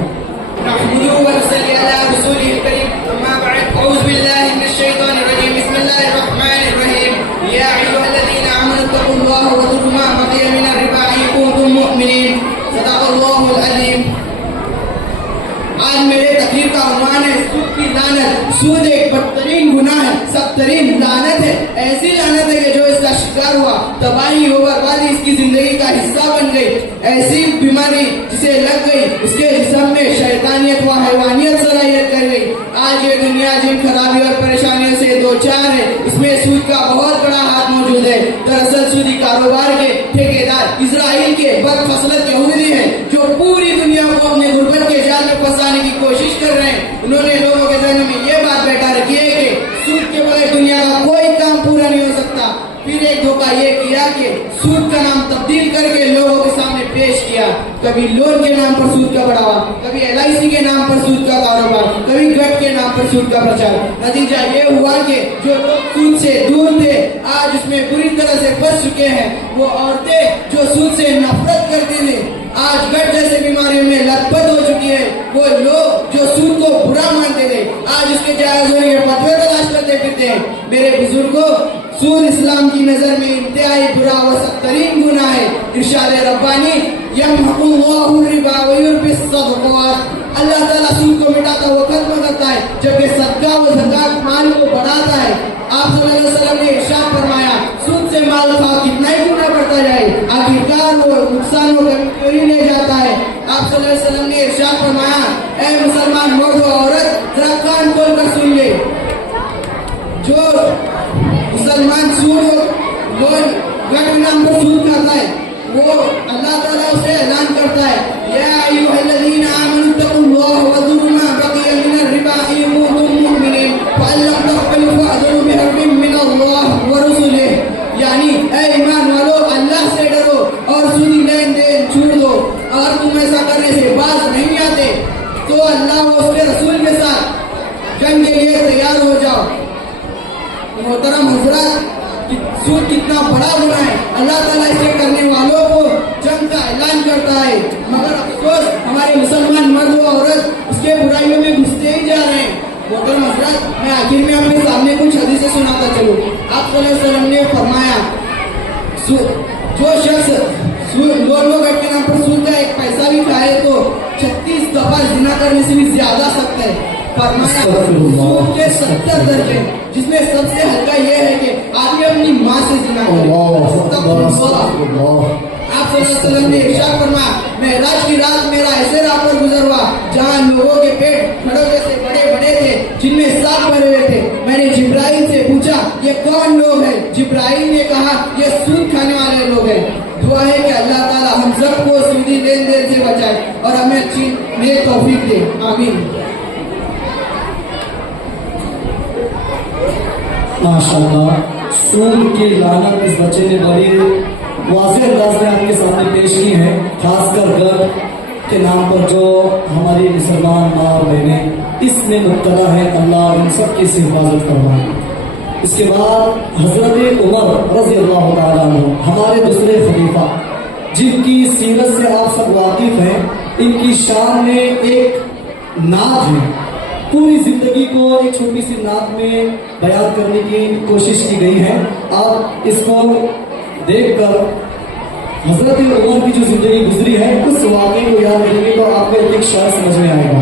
आज मेरे तकरीर का उन्वान है सूद की लानत। सूद एक बदतरीन गुनाह है, सबतरीन लानत है। ऐसी लानत है कि जो इसका शिकार हुआ तबाही हो बर्बादी इसकी जिंदगी का हिस्सा बन गई। ऐसी बीमारी जिसे लग गई उसके जिस्म में शैतानियत व हैवानियत सलाहियत कर गई। आज ये दुनिया जिन खराबी और परेशानियों से दो चार है, इसमें सूद का बहुत बड़ा हाथ मौजूद है। दरअसल सूदी कारोबार के ठेकेदार इजराइल के बदफसलत यहूदी हैं जो पूरी दुनिया को अपने गुर्बत के जाल में फंसाने की कोशिश कर रहे हैं। उन्होंने लोगों के जहन में ये बात बैठा रखी है कि सूद के बगैर दुनिया का कोई काम पूरा नहीं हो सकता। फिर एक धोखा ये किया कि सूद का नाम तब्दील करके लोगों के सामने पेश किया। कभी लोन के नाम पर सूद का बढ़ावा, कभी LIC के नाम पर सूद का कारोबार, कभी गट के नाम पर सूद का प्रचार। नतीजा ये हुआ कि जो लोग सूद से दूर थे आज उसमें बुरी तरह से फंस चुके हैं। वो औरतें जो सूद से नफरत करती थी आज गट जैसे बीमारियों में लथपथ हो चुकी है। वो लोग जो सूद को बुरा मानते थे आज उसके जायज होने के फतवे तलाश करते फिरते हैं। मेरे बुजुर्गों, सूद इस्लाम की नजर में इंतहाई बुरा व सख्तरीन गुनाह है। इरशाद रब्बानी यमहकुल्लाहु रिबा व युर्बिस सदक़ात। अल्लाह ताला सूद को मिटाता हुआ खत्म करता है जबकि सदका व ज़कात माल को बढ़ाता है। आप सल्लल्लाहु अलैहि वसल्लम ने इरशाद फरमाया सूद से माल खा कितना ही गुना बढ़ता जाए आखिरकार वो नुकसान हो क्यों ही ले जाता है। आप सल्लल्लाहु अलैहि वसल्लम ने इरशाद फरमाया ऐ मुसलमान मर्द और औरत जरा कान खोल कर सुन ले। जो मुसलमान सूद लोन गट के नाम पर सूद खाता है वो अल्लाह ताला उसे ऐलान करता है या अय्युहल्लज़ीना आमनु तक़ुल्लाह व ज़ुरू मा बक़िया मिनर रिबा इन कुंतुम मुमिनीन फअल्लम तक़बलू फअज़नु बिहर्बिम मिनल्लाह व रसूलिह। यानी ऐ ईमान वालो अल्लाह से डरो और सूदी लेन देन छोड़ दो और तुम ऐसा करने से बाज नहीं आते तो अल्लाह व उसके रसूल के साथ जंग के लिए तैयार हो जाओ। मोहतरम हजरत, सूद कितना बड़ा गुनाह है। अल्लाह ताला इसे करने वालों को जंग का ऐलान करता है मगर अफसोस हमारे मुसलमान मर्द व औरत उसके बुराइयों में घुसते ही जा रहे हैं। मोहतरम हजरत, मैं आखिर में अपने सामने कुछ हदीसें सुनाता चलूं। आप सल्लल्लाहु अलैहि वसल्लम ने फरमाया जो शख्स लोन व गट के नाम पर सूद का एक पैसा भी खाए तो 36 दफा जिना करने से भी ज्यादा सख्त है। फरमाया सूद के 70 दर्जे जिसमें सबसे हल्का यह है कि आदमी अपनी माँ से जिना करे। आप सल्लल्लाहु अलैहि वसल्लम ने इरशाद फरमाया मेराज की रात मेरा ऐसे राह पर गुजर हुआ जहाँ लोगों के पेट खड़ों से बड़े बड़े थे जिनमें सांप भरे हुए थे। मैंने जिब्राइल से पूछा ये कौन लोग हैं? जिब्राइल ने कहा ये सूद खाने वाले लोग हैं। दुआ है कि अल्लाह ताला हम सबको सूदी लेन देन से बचाए और हमें अच्छी नेक तौफीक दे। आमीन। माशाल्लाह, सूद की लानत इस बच्चे ने बड़ी वाज़ेह अंदाज में आपके सामने पेश की है। खासकर गट के नाम पर जो हमारी मुसलमान माँ और बहनें इसमें मुब्तला है, अल्लाह इन सब की हिफाजत फरमाए। इसके बाद हजरत उमर रज़ी अल्लाह तआला अन्हु हमारे दूसरे खलीफा जिनकी सीरत से आप सब वाकिफ हैं, इनकी शान में एक नात है। पूरी जिंदगी को एक छोटी सी नात में बयान करने की कोशिश की गई है। आप इसको देखकर हजरत उमर की जो जिंदगी गुजरी है उस वाक़े को याद करेंगे तो आपको एक शायद समझ में आएगा।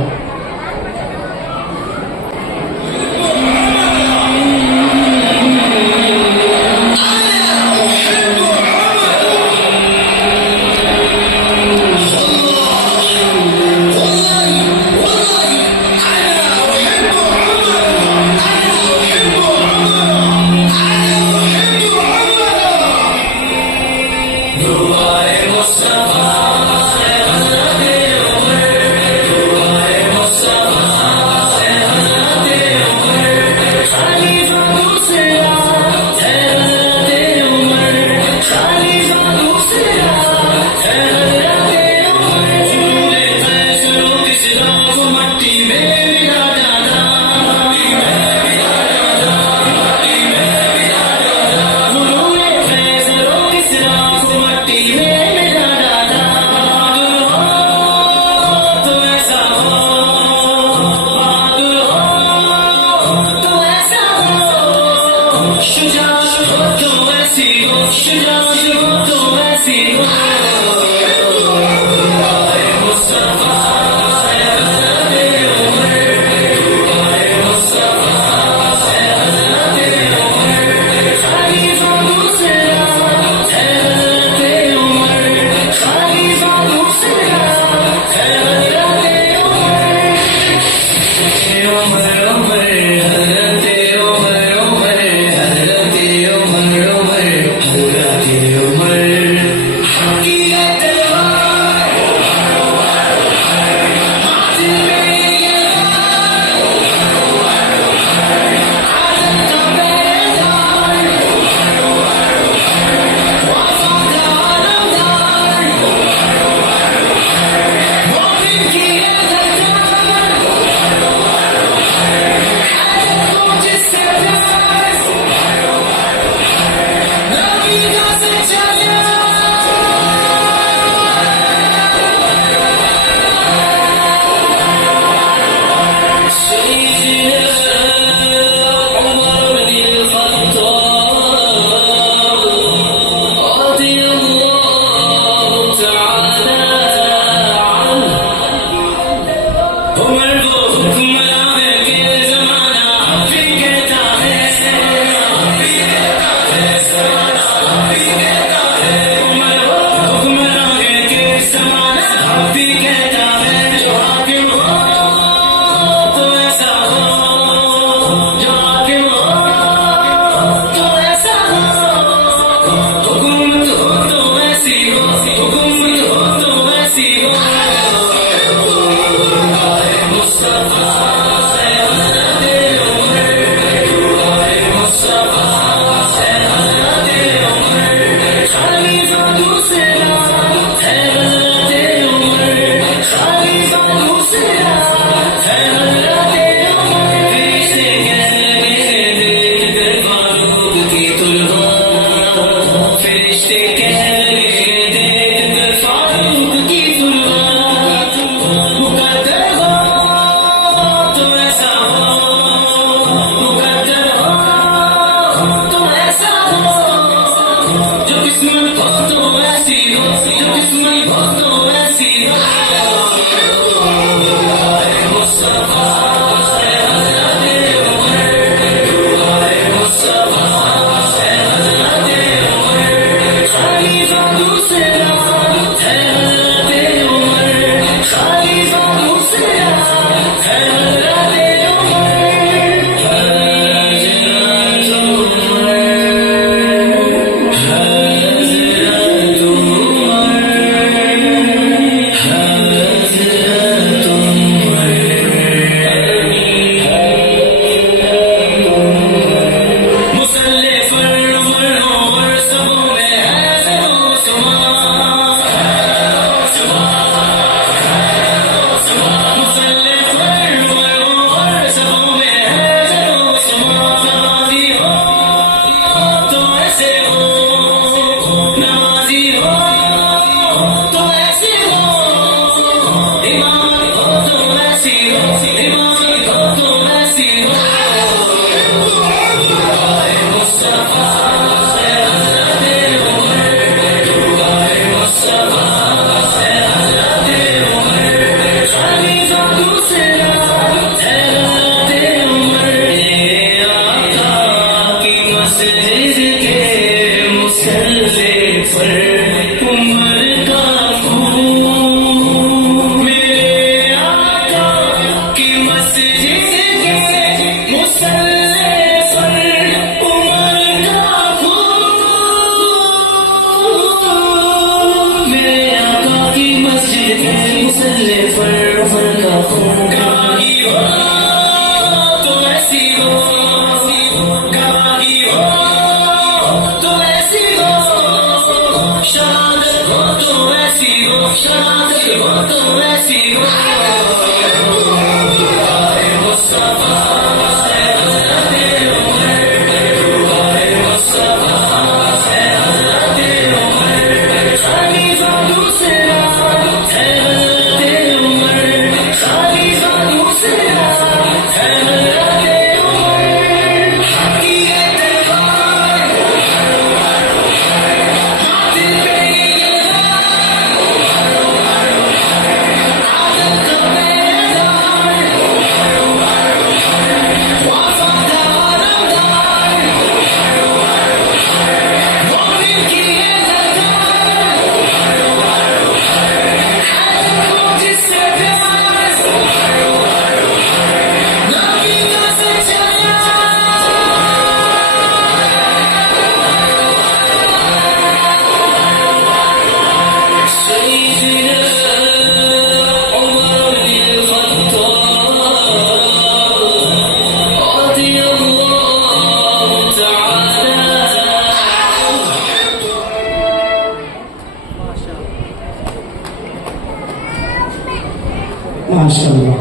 माशाअल्लाह।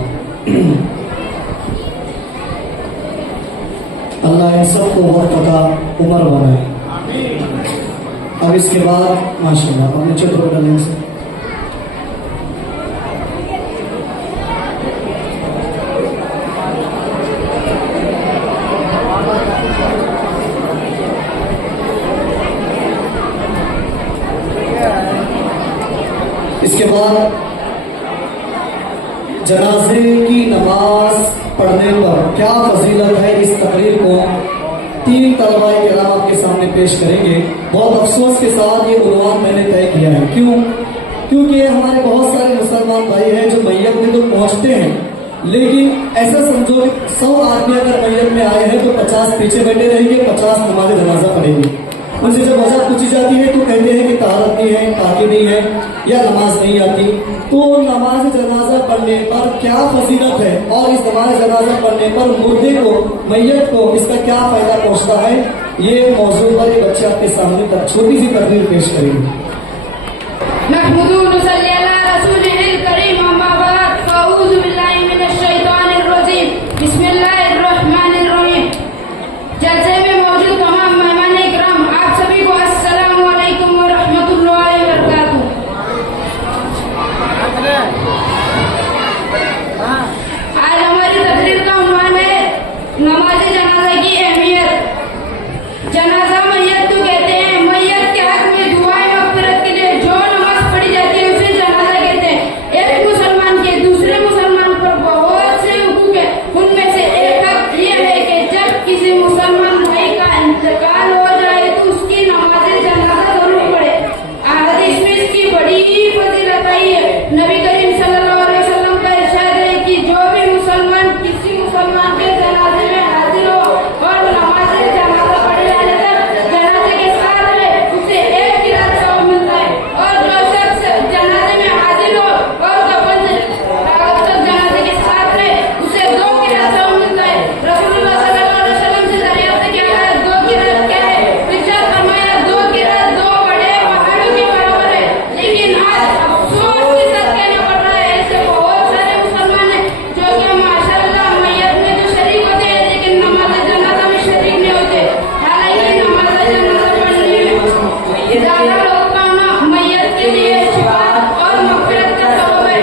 अल्लाह इन सबको बहुत पता उम्र बनाए। अब इसके बाद माशाअल्लाह अपने चित्र डालने से इसके बाद जनाजे की नमाज पढ़ने पर क्या फजीलत है, इस तकरीर को 3 तलबा किराम आपके सामने पेश करेंगे। बहुत अफसोस के साथ ये उन्वान मैंने तय किया है। क्यों? क्योंकि हमारे बहुत सारे मुसलमान भाई हैं जो मैयत में तो पहुंचते हैं, लेकिन ऐसा समझो 100 आदमी अगर मैयत में आए हैं तो 50 पीछे बैठे रहेंगे, 50 नमाज जनाजा पढ़ेंगे। उनसे जब वजह पूछी जाती है तो कहते हैं कि तारत नहीं है, ताकि नहीं है, या नमाज नहीं आती। तो नमाज जनाजा पढ़ने पर क्या फजीलत है और इस नमाज जनाजा पढ़ने पर मुर्दे को, मैयत को इसका क्या फायदा पहुंचता है, ये मौजूद पर ये बच्चे आपके सामने तक छोटी सी तकरीर पेश करेंगे। जलसे में मौजूद तमाम मेहमान इकराम, आप सभी को अस्सलाम वालेकुम व रहमतुल्लाहि व बरकातुहू। आज हमारी तकरीर का उन्वान है नमाज जनाजा की अहमियत। जनाजा मैयत को कहते हैं। मैयत के हक में दुआएं मग़फ़िरत के लिए जो नमाज पढ़ी जाती है उसे जनाजा कहते हैं। एक मुसलमान के दूसरे मुसलमान पर बहुत से हुकूक है, उनमें से एक हक यह है कि जब किसी मुसलमान भाई का इंतकाल हो जाए तो उसकी नमाज जनाजा जरूर पढ़े। हदीस में इसकी बड़ी फजीलत आई है। नबी करीम सल्लल्लाहु अलैहि वसल्लम का इरशाद है कि जो भी मुसलमान किसी मुसलमान के जनाजे में हाजिर हो और नमाज जनाजा पढ़े जाने तक जनाजे के साथ रहे, उसे 1 क़िरात सवाब मिलता है। और जो शख्स जनाजे में हाजिर हो और कफन तक जनाजे के साथ रहे, उसे 2 क़िरात सवाब मिलता है। रसूलुल्लाह सल्लल्लाहु अलैहि वसल्लम से दरियाफ्त किया गया 2 क़िरात क्या है? इरशाद फरमाया 2 क़िरात 2 बड़े पहाड़ों के बराबर है। लेकिन आज अफसोस के साथ कहना पड़ रहा है, ऐसे बहुत सारे मुसलमान हैं जो कि माशाअल्लाह मैयत में तो शरीक होते हैं लेकिन नमाज जनाजा में शरीक नहीं होते। हालांकि नमाज जनाजा पढ़ने में ज्यादा लोग का होना मैयत के लिए शिफाअत और मग़फ़िरत का सबब है।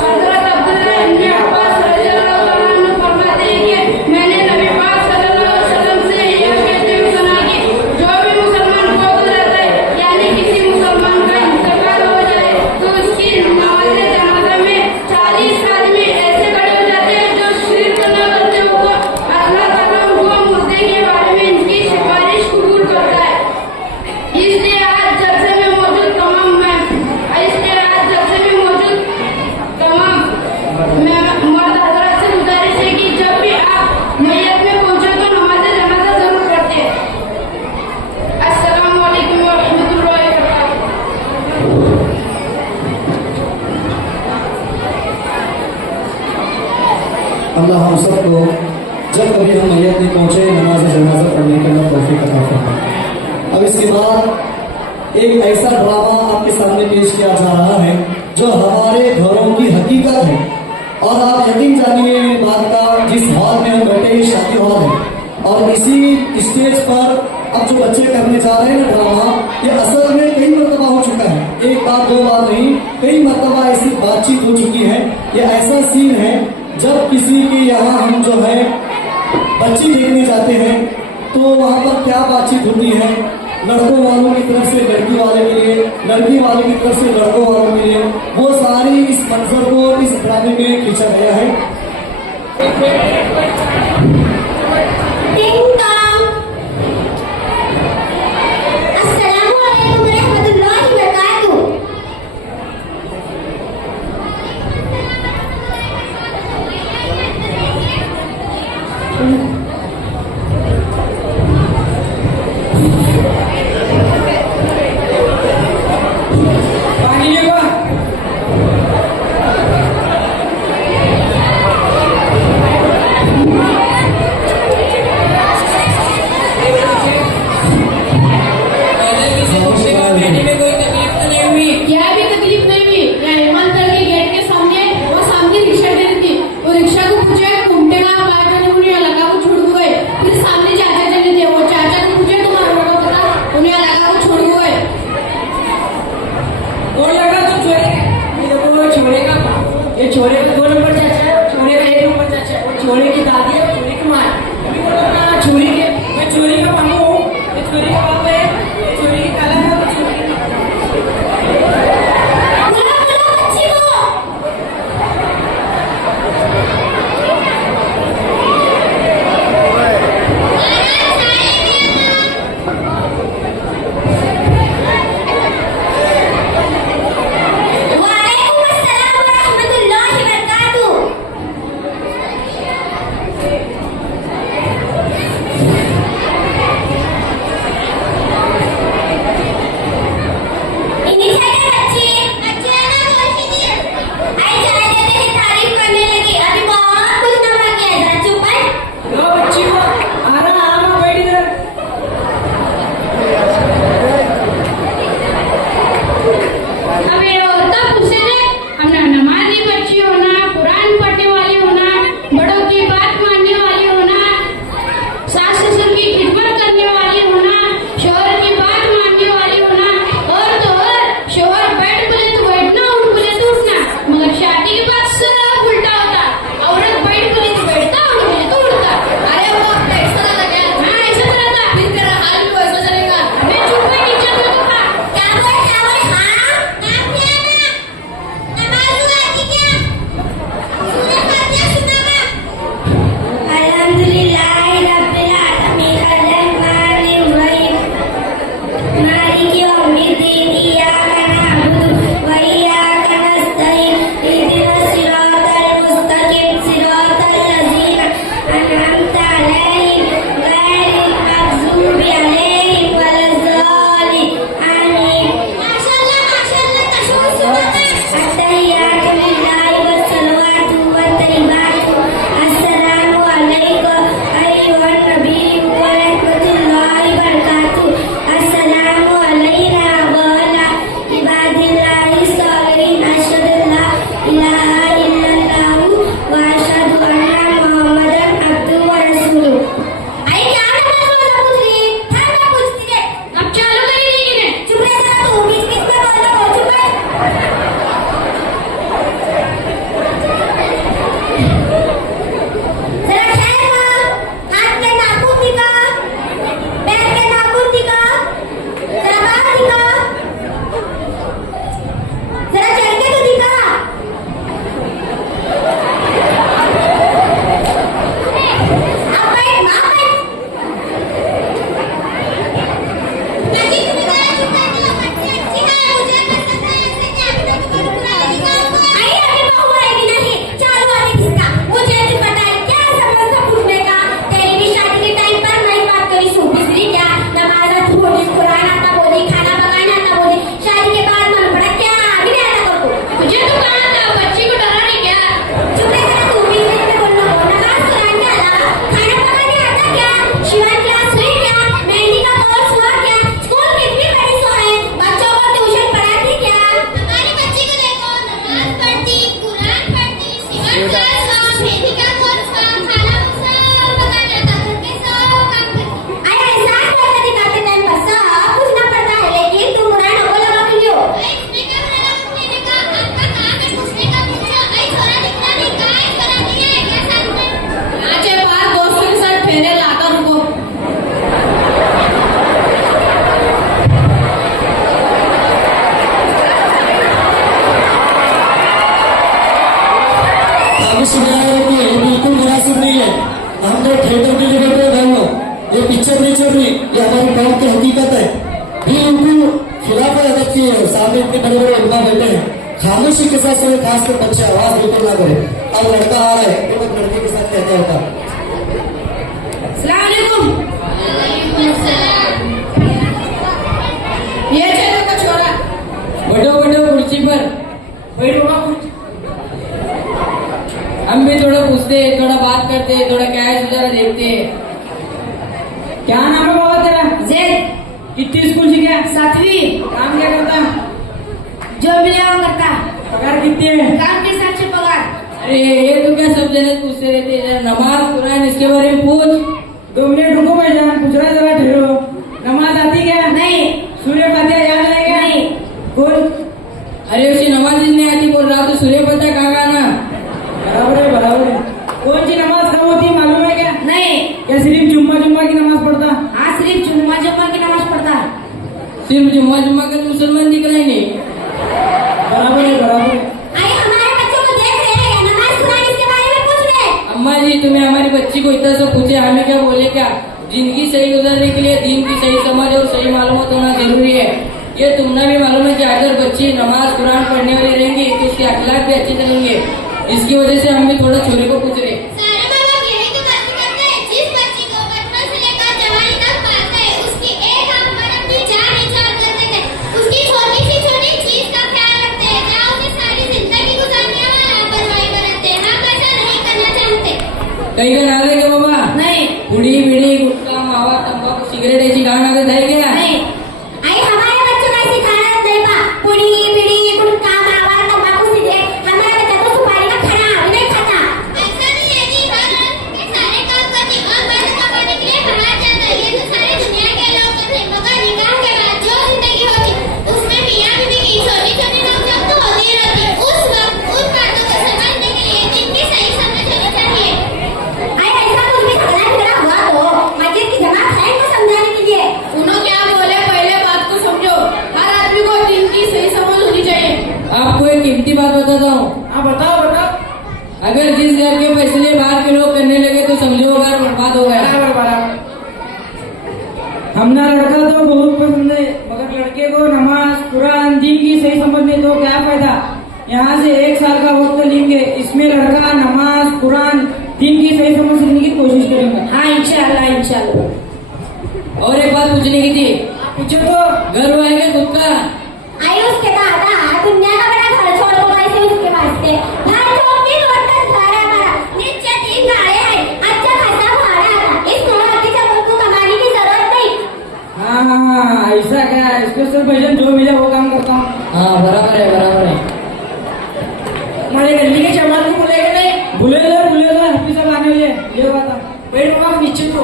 हज़रत अब्दुल्लाह इब्न अब्बास रज़ियल्लाहु तआला अन्हु फरमाते हैं कि मैंने नबी पाक सल्लल्लाहु अलैहि वसल्लम से यह कहते हुए सुना कि जो भी मुसलमान फौत हो जाता है, यानी किसी मुसलमान का इंतकाल हो जाए, तो उसकी नमाज जनाजा में 40 आदमी ऐसे खड़े हो जाते हैं जो शिर्क न करते हो, अल्लाह ताला उनको मुर्दे के बारे में इनकी सिफारिश कबूल करता है। इसलिए आज जलसे में मौजूद तमाम मर्द हज़रात से गुजारिश है कि जब भी आप मैयत में पहुंचे तो नमाज जनाजा जरूर पढ़ते हैं। अस्सलाम वालेकुम व रहमतुल्लाहि व बरकातुहू। अल्लाह हम सबको जब कभी हम मैयत में पहुंचे नमाज जनाजा पढ़ने के लिए तौफीक अता फरमाए। अब इसके बाद एक ऐसा ड्रामा आपके सामने पेश किया जा रहा है जो हमारे घरों की हकीकत है। और आप यकीन जानिए बात का, जिस हॉल में हम बैठे हैं शादी हॉल है, और इसी स्टेज पर अब जो बच्चे करने जा रहे हैं ना ड्रामा, ये असल में कई मरतबा हो चुका है, एक बार दो बार नहीं, कई मरतबा ऐसी बातचीत हो चुकी है। ये ऐसा सीन है जब किसी के यहाँ हम जो है बच्ची देखने जाते हैं तो वहाँ पर क्या बातचीत होती है, लड़कों वालों की तरफ से लड़की वाले के लिए, लड़की वाले की तरफ से लड़कों वालों के लिए, वो सारी इस मंजर को इस ड्रामे में खींचा गया है। टिंग टॉन्ग। अस्सलामु अलैकुम रहमतुल्लाहि व बरकातुहू। पानी लेगा। पहले किसी दूसरे को बैठने में कोई तकलीफ तो नहीं हुई? यह भी तकलीफ नहीं हुई। यहाँ ईमानदार के गेट के सामने वो सामने रिक्शा दे रही थी। वो रिक्शा को पूछे घूमते ना बाहर करने उन्हें लगा को छोड़ गए। फिर सामने चाचा चले थे, वो चाचा को पूछे तुम्हारा रोड पता, उन्हें लगा को छोड़ गए। और लगा तो छोरे, ये देखो छोरे का, ये छोरे का 2 नंबर चाचा है, छोरे का 1 नंबर चाचा है, और छोरे की दादी है, छोरे की माँ है। अभी बोलो ना छोरी के, मैं छोरी का मामू हूँ, ये छोरी का बाप है, ये छोरी की काला है, और छोरी की बुला बुला बच्ची को। वालेकुम अस्सलाम व रहमतुल्लाहि व बरकातुहू। इन्हीं सारे बच्चे ना बोलती थी। आई चला जाते हैं तारीफ करने लगी। अभी बहुत कुछ ना बाकी है, जरा चुप है। लो बच्ची को आराम बैठ इधर। अब ये औरतें पूछे थे, हमने नमाजी बच्ची होना, कुरान पढ़ने वाली होना, बड़ों की बात मानने वाली होना, सास ससुर की खिदमत करने वाली होना, शोहर की बात मानने वाली होना, और तो और शोहर बैठ बोले तो बैठना, उठ बोले तो उठना। मगर शादी के बाद सब उल्टा होता। औरत बैठ बोले तो बैठता, उठ बोले तो उठता। अरे वो ऐसा लगा क्या? हाँ ऐसा चला था, फिर तेरा हाल भी वैसा चलेगा। मैं चुप है नीचे में तो था। क्या बोल हाँ नाम क्या है मेरा? नमाज आती क्या? सूरह फातिहा सुनाना। अल्हम्दुलिल्लाहि रब्बिल आलमीन अर्रहमानिर रहीम मालिकि यौमिद्दीन इय्याका नअबुदु व इय्याका नस्तईन इहदिनस सिरातल मुस्तकीम सिरातल लज़ीना अनअमता अलैहिम गैरिल मग़ज़ूबि अलैहिम वलज़्ज़ालिन आमीन। माशाअल्लाह तशहूद सुनाना। अत्तहियातु लिल्लाहि वस्सलवातु वत्तय्यिबातु अस्सलामु अलैकुम अय्युहन नबिय्यु व रहमतुल्लाहि व बरकातुहू। अस्सलामु अलैना व अला इबादिल्लाहि सालिहीन। अशहदु अल्ला इलाहा इल्लल्लाहु व अशहदु अन्ना मुहम्मदन अब्दुहु व रसूलुहु। आई क्या नमाज वाला पूछ रही है? था मैं पूछती है। अब चालू करी थी कि नहीं? चुप रह जरा, तू बीच बीच में बोलना, चुप है। खामिश न्याय होती है, ये बिल्कुल मुनासिब नहीं है। हम लोग थिएटर के लिए बैठे हैं भाइयों, ये पिक्चर नहीं चल रही, ये हमारी कौम की हकीकत है। बिल्कुल खिलाफ अदब की है, सामने इतने बड़े बड़े उलमा बैठे हैं, खामोशी के साथ से खासकर बच्चे आवाज बिल्कुल ना करें। अब लड़का आ रहा है तो मैं लड़के के साथ कहता होता अस्सलाम वालेकुम। ये चलो का छोरा, बैठो बैठो कुर्सी पर। बैठो बाबू। हम भी थोड़ा पूछते हैं, थोड़ा बात करते हैं, थोड़ा क्या है सुधारा देखते हैं। क्या नाम है बाबा तेरा? जेड कितनी स्कूल सीखे? 7वीं। काम क्या करता? जो मिले वो करता, पगार कितनी है? काम के हिसाब से पगार। अरे ये तो क्या सब जने पूछते रहते हैं, नमाज कुरान इसके बारे में पूछ। 2 मिनट रुको भाईजान, पूछ रहा जरा ठहरो। नमाज आती क्या? नहीं। सूर्य फातिहा याद है क्या? नहीं। बोल। अरे उसी नमाज नहीं आती बोल रहा, तो सूर्य पता कहाँ ना। बराबर है बराबर है। कौन सी नमाज कब होती मालूम है क्या? नहीं। क्या सिर्फ जुम्मा की नमाज पढ़ता? हाँ, सिर्फ जुम्मा की नमाज पढ़ता। सिर्फ जुम्मा का तो मुसलमान दिखला ही नहीं। बराबर है बराबर है। आइए हमारे बच्चों को देख रहे हैं, नमाज कुरान इसके बारे में पूछ रहे हैं। अम्मा जी तुम्हें हमारी बच्ची को इतना सब पूछे, हमें क्या बोले क्या? जिंदगी सही गुजरने के लिए दीन की सही समझ और सही मालूमात होना जरूरी है। ये तुमने भी मालूम है कि अगर बच्ची नमाज कुरान पढ़ने वाली रहेंगी तो उसके अखलाक भी अच्छे चलेंगे। इसकी वजह से हम भी थोड़ा छोरे को पूछ रहे। सारे माँ बाप यही तो बात करते हैं, जिस बच्ची को बचपन से लेकर जवानी तक पालते हैं, उसकी एक आंख पर अपनी जान निछावर कर देते हैं, उसकी छोटी सी छोटी चीज का ख्याल रखते हैं, क्या उसे सारी जिंदगी गुजारने वाला लापरवाही बरतते हैं। हम ऐसा नहीं करना चाहते। कहीं का नाले के बाबा? नहीं। पुड़ी बीड़ी गुटखा मावा तंबाकू सिगरेट ऐसी गाना आदत है क्या? नहीं। आइए हमारे बच्चों का सिखाना नहीं बा, पुड़ी बीड़ी गुटखा मावा तंबाकू सिगरेट। हमारा बच्चा तो सुपारी का खाना भी नहीं खाता। ऐसा नहीं है कि हर के सारे काम करते और पैसे कमाने के लिए बाहर जाता है। ये तो सारी दुनिया के लोग करते हैं, मगर निकाह के बाद जो जिंदगी होती उसमें मियां बीवी की छोटी छोटी नौकरियां तो होती रहती। उस वक्त उन बातों को समझने के लिए दिन की सही समझ होनी चाहिए। आइए ऐसा कुछ भी झगड़ा हुआ तो मस्जिद की जमात है को समझाने के लिए। सुनो क्या बोले, पहले बात को समझो। हर आदमी को दिन की सही समझ होनी चाहिए। आपको एक कीमती बात बताता हूँ। हाँ बताओ बताओ। अगर जिस घर के फैसले बाहर के लोग करने लगे तो समझो घर बर्बाद हो गया। बराबर बराबर। हमने लड़का तो बहुत पसंद है, मगर लड़के को नमाज कुरान दीन की सही समझ में तो क्या फायदा। यहाँ से 1 साल का वक्त लेंगे, इसमें लड़का नमाज कुरान दीन की सही समझ सीखने की कोशिश करेंगे। हाँ इंशाल्लाह इंशाल्लाह। और एक बात पूछने की थी, पूछो तो। घर आएगा खुद का? आइए उसके दादा दुनिया का बड़ा घर छोड़ दो ऐसे उसके वास्ते। घर छोड़ के रोड घर है हमारा, नीचे 3 गाड़े हैं, अच्छा खासा भाड़ा आता। इस नौर की जगह को कमाने की जरूरत नहीं। हाँ ऐसा क्या है, स्पेशल भजन जो मिले वो काम करता हूँ। हाँ बराबर है बराबर है। हमारे गली के जमात को बुलेगा नहीं? बुले लो हैप्पी सब आने वाले ये बात है। बैठ बाबा नीचे तो।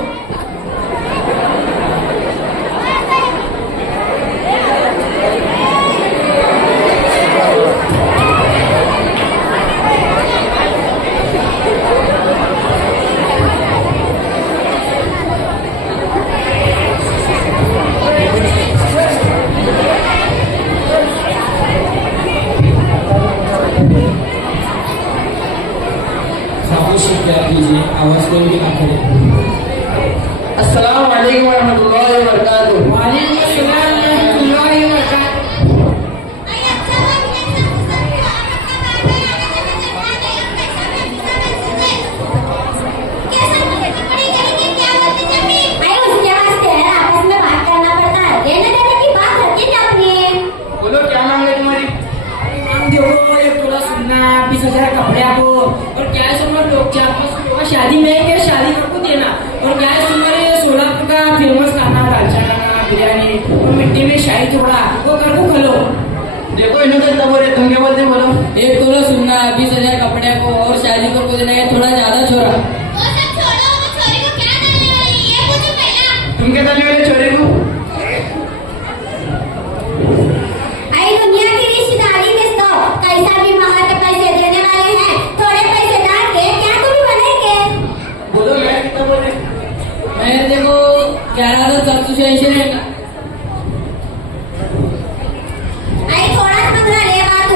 खामोशी क्या कीजिए, आवाज कोई भी ना करे। अस्सलाम वालेकुम रहमतुल्लाहि व बरकातुहू। वालेकुम अस्सलाम रहमतुल्लाहि व बरकातुहू। आइए अच्छा बात है, सब कैसा बड़ी करेंगे क्या बोलते जमीन। आइए उसके वास्ते आपस में बात करना पड़ता है, लेने देने की बात होती है अपनी। बोलो क्या मांग है तुम्हारी? हम देखो ये थोड़ा सुनना 20,000 कपड़े आपको, और क्या है सुनना लोग क्या आपस में शादी में के शादी आपको देना, और क्या है सुनना ये सोलापुर का फेमस खाना दालचा खाना बिरयानी और मिट्टी में शाही थोड़ा वो कर को खलो। देखो इन्हों तो तब बोले, तुम क्या बोलते बोलो। एक तोला सुनना 20,000 कपड़े को और शादी को कुछ नहीं, थोड़ा ज्यादा छोरा। वो सब छोड़ो, वो छोरी को क्या डालने वाली है, ये पूछो पहला। तुम क्या डालने वाले छोरे को? आई दुनिया की रिश्तेदारी में तो कैसा भी महल के पैसे देने वाले हैं, थोड़े पैसे डाल के क्या तुम भी बनेंगे। बोलो मैं कितना बोले? मैं देखो 11,786 रहेगा। आई थोड़ा 15 ले बात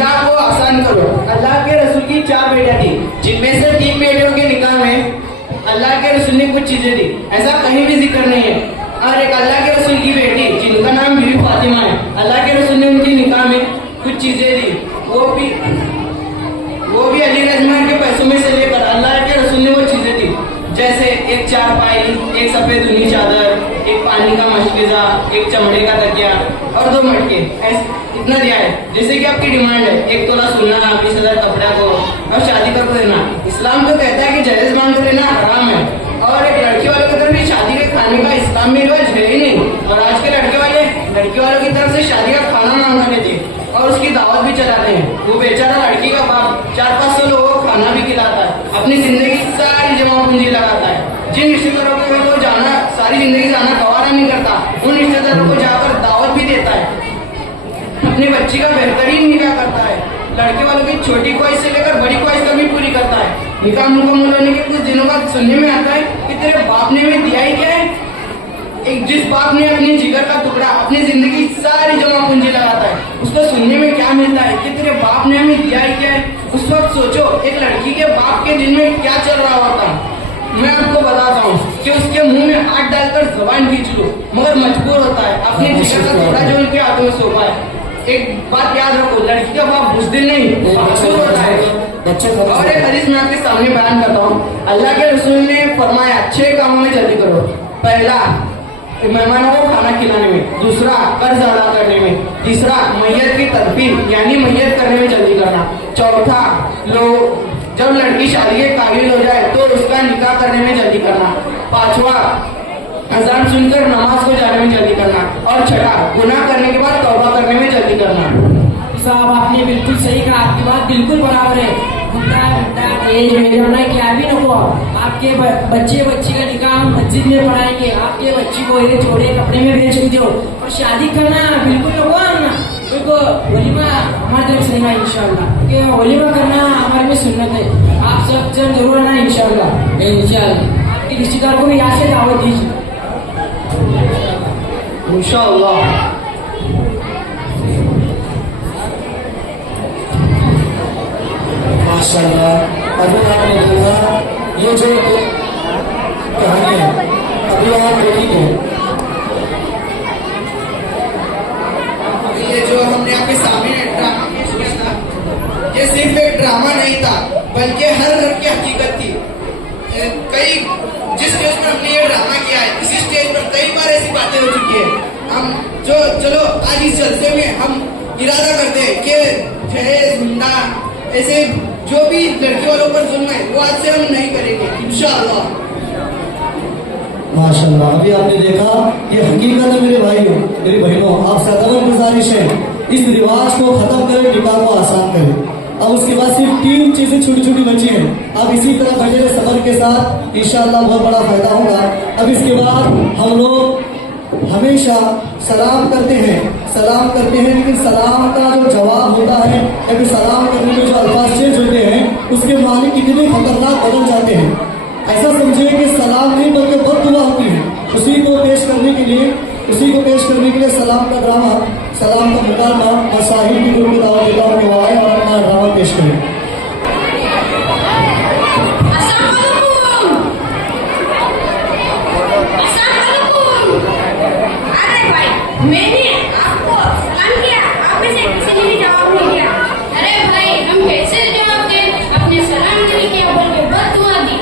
निकाह को आसान करो। अल्लाह के रसूल की 4 बेटियां थी, जिनमें से 3 बेटियों के निकाह में अल्लाह के रसूल ने कुछ चीजें दी, ऐसा कहीं भी जिक्र नहीं है। और एक अल्लाह के रसूल की बेटी जिनका नाम बीवी फातिमा है, अल्लाह के रसूल ने उनकी निकाह में कुछ चीजें दी, वो भी अली रजमान के पैसों में से लेकर अल्लाह के रसूल ने वो चीजें दी, जैसे एक चारपाई, एक सफेद ऊनी चादर, एक पानी का मशकिजा, एक चमड़े का तकिया और 2 मटके, इतना दिया है। जैसे कि आपकी डिमांड है 1 तोला सोना, 20,000 कपड़ा को और शादी कर देना। इस्लाम तो कहता है कि जहेज मांग कर देना हराम है, और एक लड़की वालों की तरफ भी शादी के खाने का इस्लाम में रिवाज है ही नहीं। और आज के लड़के वाले लड़की वालों की तरफ से शादी का खाना मांगना लेते और उसकी दावत भी चलाते हैं। वो बेचारा लड़की का बाप 400-500 लोगों को खाना भी खिलाता है, अपनी जिंदगी सारी जमा पूंजी लगाता है। जिन रिश्तेदारों को वो जाना सारी जिंदगी जाना गवारा नहीं करता, उन रिश्तेदारों को जाकर दावत भी देता है, अपनी बच्ची का बेहतरीन निकाह करता है, लड़के वालों की छोटी ख्वाहिश से लेकर बड़ी ख्वाहिश तक भी पूरी करता है। निकाह मुकम्मल होने के कुछ दिनों बाद सुनने में आता है कि तेरे बाप ने हमें दिया ही क्या है। एक जिस बाप ने अपने जिगर का टुकड़ा अपनी जिंदगी सारी जमा पूंजी लगाता है, उसको सुनने में क्या मिलता है कि तेरे बाप ने हमें दिया ही क्या है। उस वक्त सोचो एक लड़की के बाप के दिल में क्या चल रहा होता। मैं आपको बताता हूँ कि उसके मुंह में हाथ डालकर जबान खींच लो, मगर मजबूर होता है अपने जिगर का टुकड़ा जो उनके हाथों में सौंपा है। एक बात याद रखो, लड़की का बाप बुज़दिल नहीं मजबूर होता है। और एक हदीस मैं आपके सामने बयान करता हूँ। अल्लाह के रसूल ने फरमाया 6 कामों में जल्दी करो। पहला, मेहमानों को खाना खिलाने में, दूसरा कर्ज अदा करने में, तीसरा मैयत की तदफीन यानी मैयत करने में जल्दी करना, चौथा जब लड़की शादी के काबिल हो जाए तो उसका निकाह करने में जल्दी करना, पांचवा अजान सुनकर नमाज को जाने में जल्दी करना, और छठा गुनाह करने के बाद तौबा करने में जल्दी करना। साहब आपने बिल्कुल सही कहा, आपकी बात बिल्कुल बराबर है। क्या भी नको, आपके बच्चे बच्ची का निकाह हम मस्जिद में पढ़ाएंगे, आपके बच्ची को ये थोड़े कपड़े में भेज दो, और शादी करना बिल्कुल नको ना, उनको वलीमा हमारी तरफ से नहीं इंशाल्लाह, वलीमा करना हमारे में सुन्नत है। आप सब जन जरूर आना इंशाल्लाह। आपके रिश्तेदार को भी यहाँ से दावत दीजिए इंशाअल्लाह। माशाअल्लाह। अभी आपने देखा ये जो कहानी है, अभी आप देखेंगे ये जो हमने आपके सामने ड्रामा पेश किया था, ये सिर्फ एक ड्रामा नहीं था बल्कि हर घर की हकीकत थी। जिस स्टेज पर हमने ये ड्रामा किया है, इसी स्टेज पर कई बार ऐसी बातें हो चुकी है। हम चलो आज इस जलसे में हम इरादा करते हैं कि जहेज हुंडा ऐसे जो भी लड़की वालों पर जुल्म है वो आज से हम नहीं करेंगे इंशाअल्लाह। माशाअल्लाह। अभी आपने देखा ये हकीकत है मेरे भाइयों मेरी बहनों, आप सदर गुजारिश है इस रिवाज को खत्म करें, निकाह को आसान करें। अब उसके बाद सिर्फ 3 चीजें छोटी छोटी बची हैं। अब इसी तरह बने रहे सबर के साथ, इंशाअल्लाह बहुत बड़ा फायदा होगा। अब इसके बाद हम लोग हमेशा सलाम करते हैं, लेकिन सलाम का जो जवाब होता है या फिर सलाम करने में जो अल्फाज चेंज होते हैं उसके माने कितने खतरनाक बदल जाते हैं। ऐसा समझिए कि सलाम नहीं बल्कि बद्दुआ होती है। उसी को पेश करने के लिए सलाम का ड्रामा, सलाम का मुकाबला और साहिब की गुरु दावत देता हूँ कि वो आए और अपना ड्रामा पेश करें। मैंने आपको सलाम किया, आप में से किसी ने भी जवाब नहीं दिया। अरे भाई हम कैसे जवाब दें, अपने सलाम नहीं किया बल्कि बद्दुआ दी।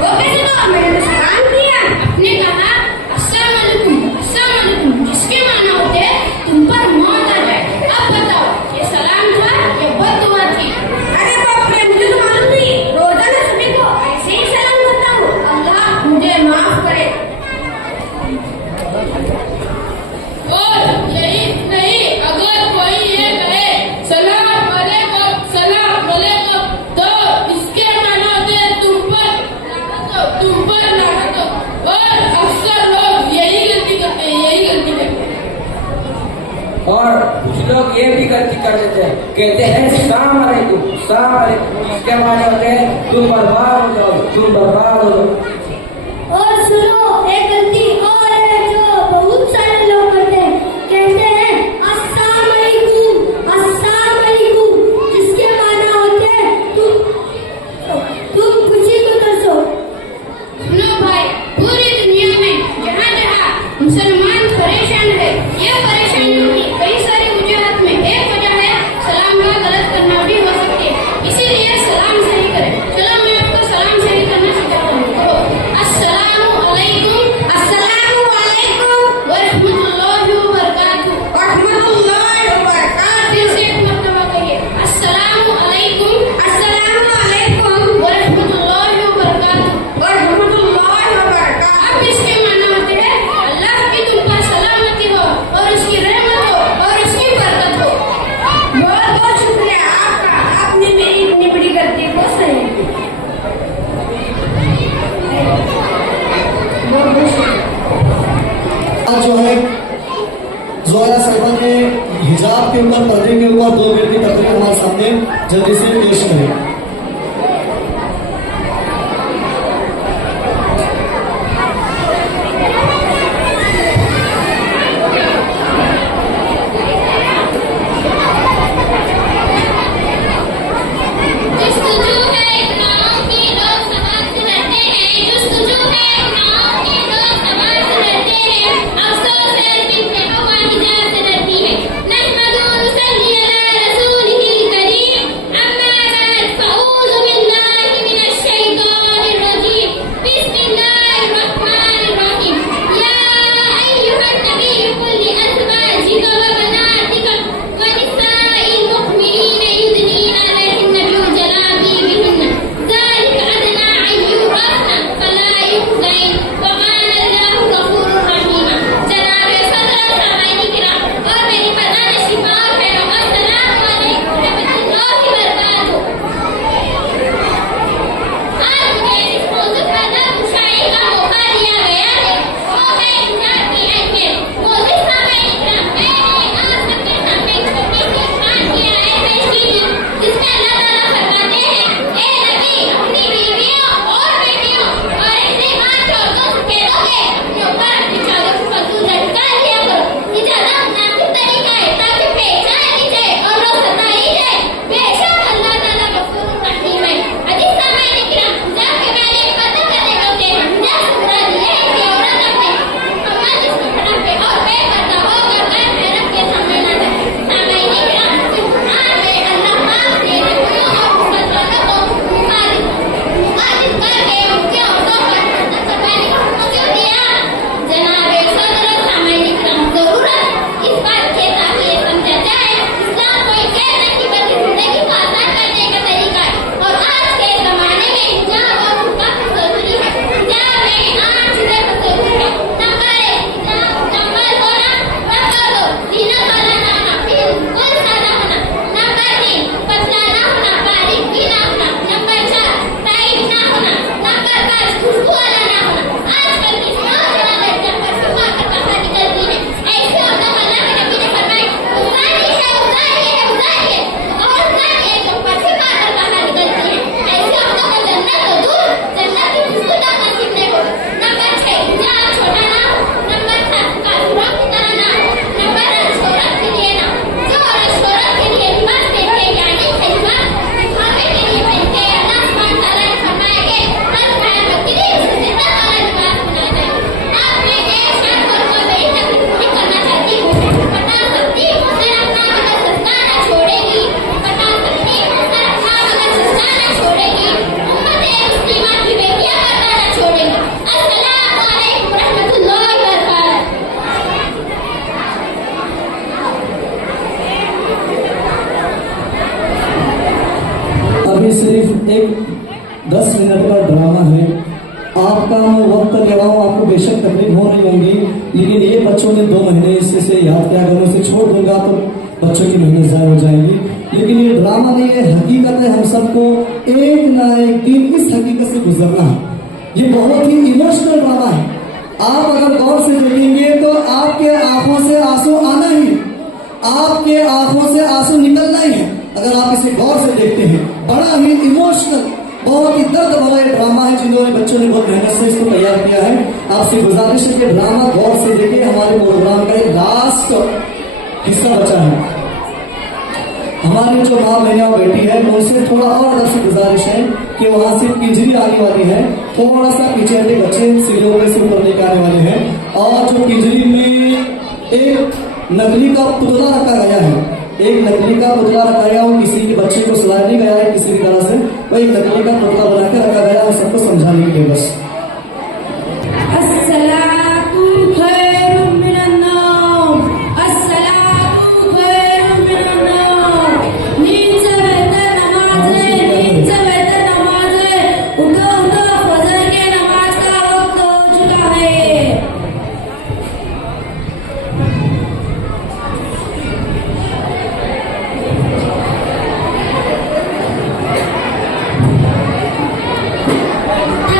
वो कैसे तो मैंने तो सलाम किया, आपने कहा अस्सलाम वालेकुम, जिसके माना होते तुम पर मौत आ जाए। अब बताओ ये सलाम था या बद्दुआ थी? अरे बाप रे, मुझे तो मालूम नहीं, रोजाना सभी को ऐसे ही सलाम करता हूँ, अल्लाह मुझे माफ करे। और नहीं, अगर कोई ये कहे सलाम अलैकुम तो इसके माना होते तुम पर लानत हो। और अक्सर लोग यही गलती करते हैं। और कुछ लोग ये भी गलती कर देते हैं, कहते हैं सलाम अलैकुम, इसके माने होते हैं तुम बर्बाद हो जाओ। और सुनो एक गलती और है जो बहुत सारे लोग करते हैं, कहते हैं अस्सलाम वालेकुम बाद जो है जोया साहिबा ने हिजाब के ऊपर, पर्दे के ऊपर 2 मिनट की तकरीर हमारे सामने जल्दी से पेश करें। अभी सिर्फ एक 10 मिनट का ड्रामा है। आपका मैं वक्त ले रहा हूँ, आपको बेशक तकलीफ हो रही होंगी, लेकिन ये बच्चों ने 2 महीने इससे याद किया, अगर मैं उसे छोड़ दूंगा तो बच्चों की मेहनत ज़ाया हो जाएगी। लेकिन ये ड्रामा नहीं है, हकीकत है। हम सबको एक ना एक दिन इस हकीकत से गुजरना है। ये बहुत ही इमोशनल ड्रामा है। आप अगर गौर से देखेंगे तो आपके आंखों से आंसू आना ही, आपके आंखों से आंसू निकलना ही है अगर आप इसे गौर से देखते हैं। बड़ा ही इमोशनल, बहुत ही दर्द भरा ये ड्रामा है, जिन्होंने बच्चों ने बहुत मेहनत से इसको तैयार किया है। आपसे गुजारिश है कि ड्रामा गौर से देखिए। हमारे प्रोग्राम का एक लास्ट हिस्सा बचा है। हमारी जो माँ बहनियाँ बेटी है उनसे थोड़ा और आपसे गुजारिश है कि वहाँ से पिंजरी आने वाली है, थोड़ा सा पीछे हटे, बच्चे सीढ़ियों से ऊपर लेकर आने वाले हैं। और जो पिंजरी में एक नकली का पुतला रखा गया है, एक नकली का पुतला रखा गया, वो किसी के बच्चे को सुलाया नहीं गया है किसी भी तरह से, वो एक नकली का पुतला बना के रखा गया है सबको समझाने के लिए बस।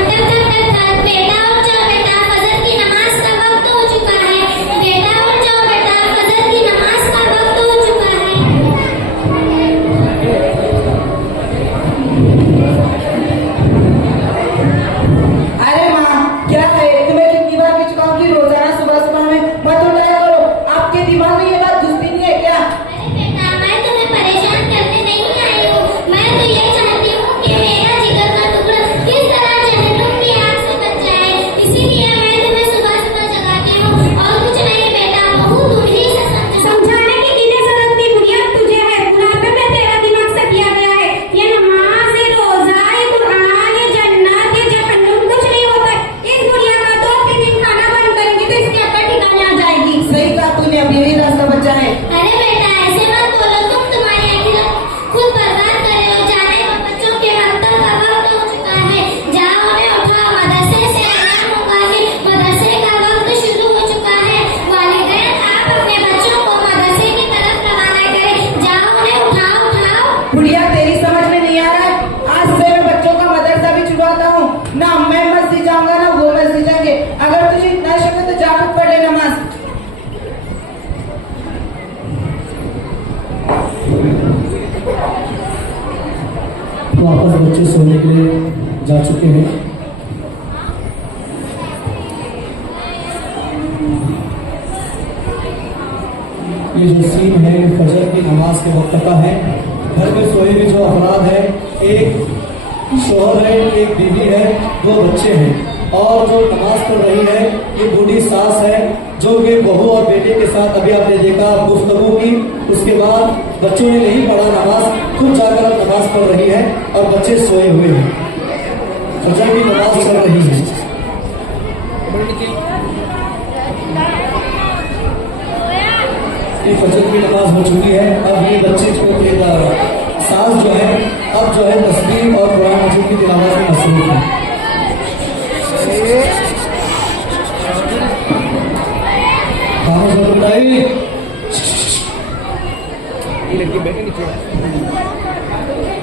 Thank you. जा चुके हैं। ये जो सीन है फजर की नमाज के वक्त का है। घर में सोए हुए जो अफराद है, एक शोहर है, एक बीवी है, दो बच्चे हैं, और जो नमाज पढ़ रही है ये बूढ़ी सास है, जो कि बहू और बेटे के साथ अभी आपने देखा गुफ्तगू की। उसके बाद बच्चों ने नहीं पढ़ा नमाज, खुद जाकर अब नमाज पढ़ रही है और बच्चे सोए हुए हैं। फजर की नमाज चल रही है। ये फजर की नमाज हो चुकी है। अब ये बच्चे को सास जो है अब जो है तस्बीह और कुरान मजीद की तिलावत में मसरूफ है।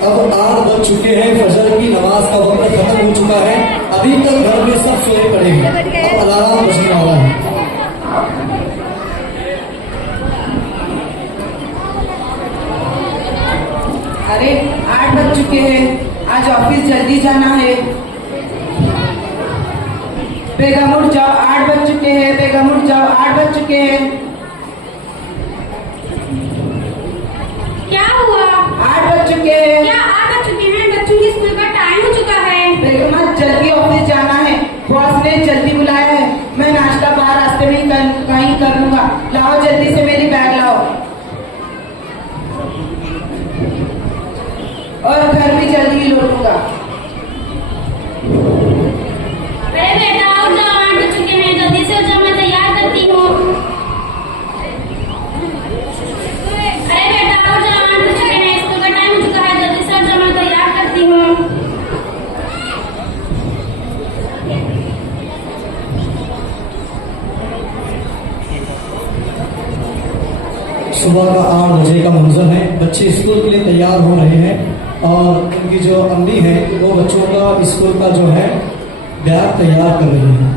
अब 8 बज चुके हैं, फजर की नमाज का वक्त खत्म हो चुका है। अभी तक घर में सब सोए पड़े हैं। अब अलार्म बजने वाला है। अरे 8 बज चुके हैं, आज ऑफिस जल्दी जाना है। बेगम उठ जाओ, 8 बज चुके हैं। बेगम उठ जाओ, 8 बज चुके हैं। क्या हुआ? 8 बज चुके हैं। क्या 8 बज चुके हैं? बच्चों की स्कूल का टाइम हो चुका है। बेगम आज जल्दी ऑफिस जाना है, बॉस ने जल्दी बुलाया है। मैं नाश्ता बाहर रास्ते में ही कहीं कर लूंगा। लाओ जल्दी से मेरी बैग लाओ, और घर भी जल्दी ही लौटूंगा। अरे बेटा उठ जाओ, 8 बज चुके हैं, जल्दी से उठ जाओ, मैं तैयार करती हूँ। अरे बेटा उठ जाओ, 8 बज चुके हैं, स्कूल का टाइम हो चुका है, जल्दी से उठ जाओ, मैं तैयार करती हूँ। सुबह का 8 बजे का मंजर है। बच्चे स्कूल के लिए तैयार हो रहे हैं और उनकी जो अम्मी है वो बच्चों का स्कूल का जो है बैग तैयार कर रही है।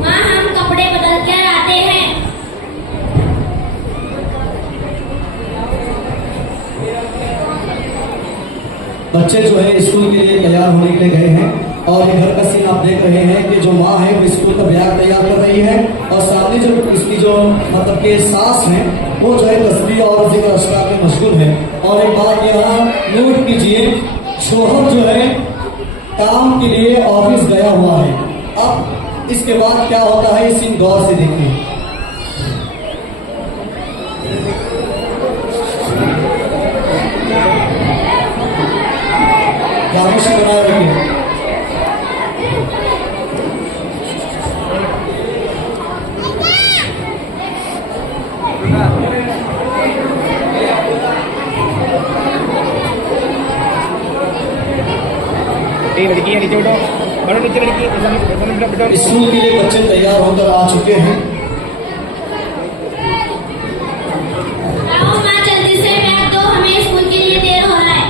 माँ हम कपड़े बदल कर आते हैं। बच्चे जो है स्कूल के लिए तैयार होने के लिए गए हैं और ये घर का सीन आप देख रहे हैं कि जो माँ है वो स्कूल का बैग तैयार कर रही है और सामने जो इसकी जो मतलब के सास है वो जो है तस्बीह और जिक्र अस्कार में मशगूल है। और एक बात यहाँ नोट कीजिए, शोहर जो है काम के लिए ऑफिस गया हुआ है। अब इसके बाद क्या होता है, इस सीन गौर से देखिए। खामोशी बनाए रखिए। लड़की है, नीचे बैठो, बैठो नीचे लड़की। स्कूल के लिए बच्चे तैयार होकर आ चुके हैं। आओ माँ जल्दी से बैग दो, हमें स्कूल के लिए देर हो रहा है।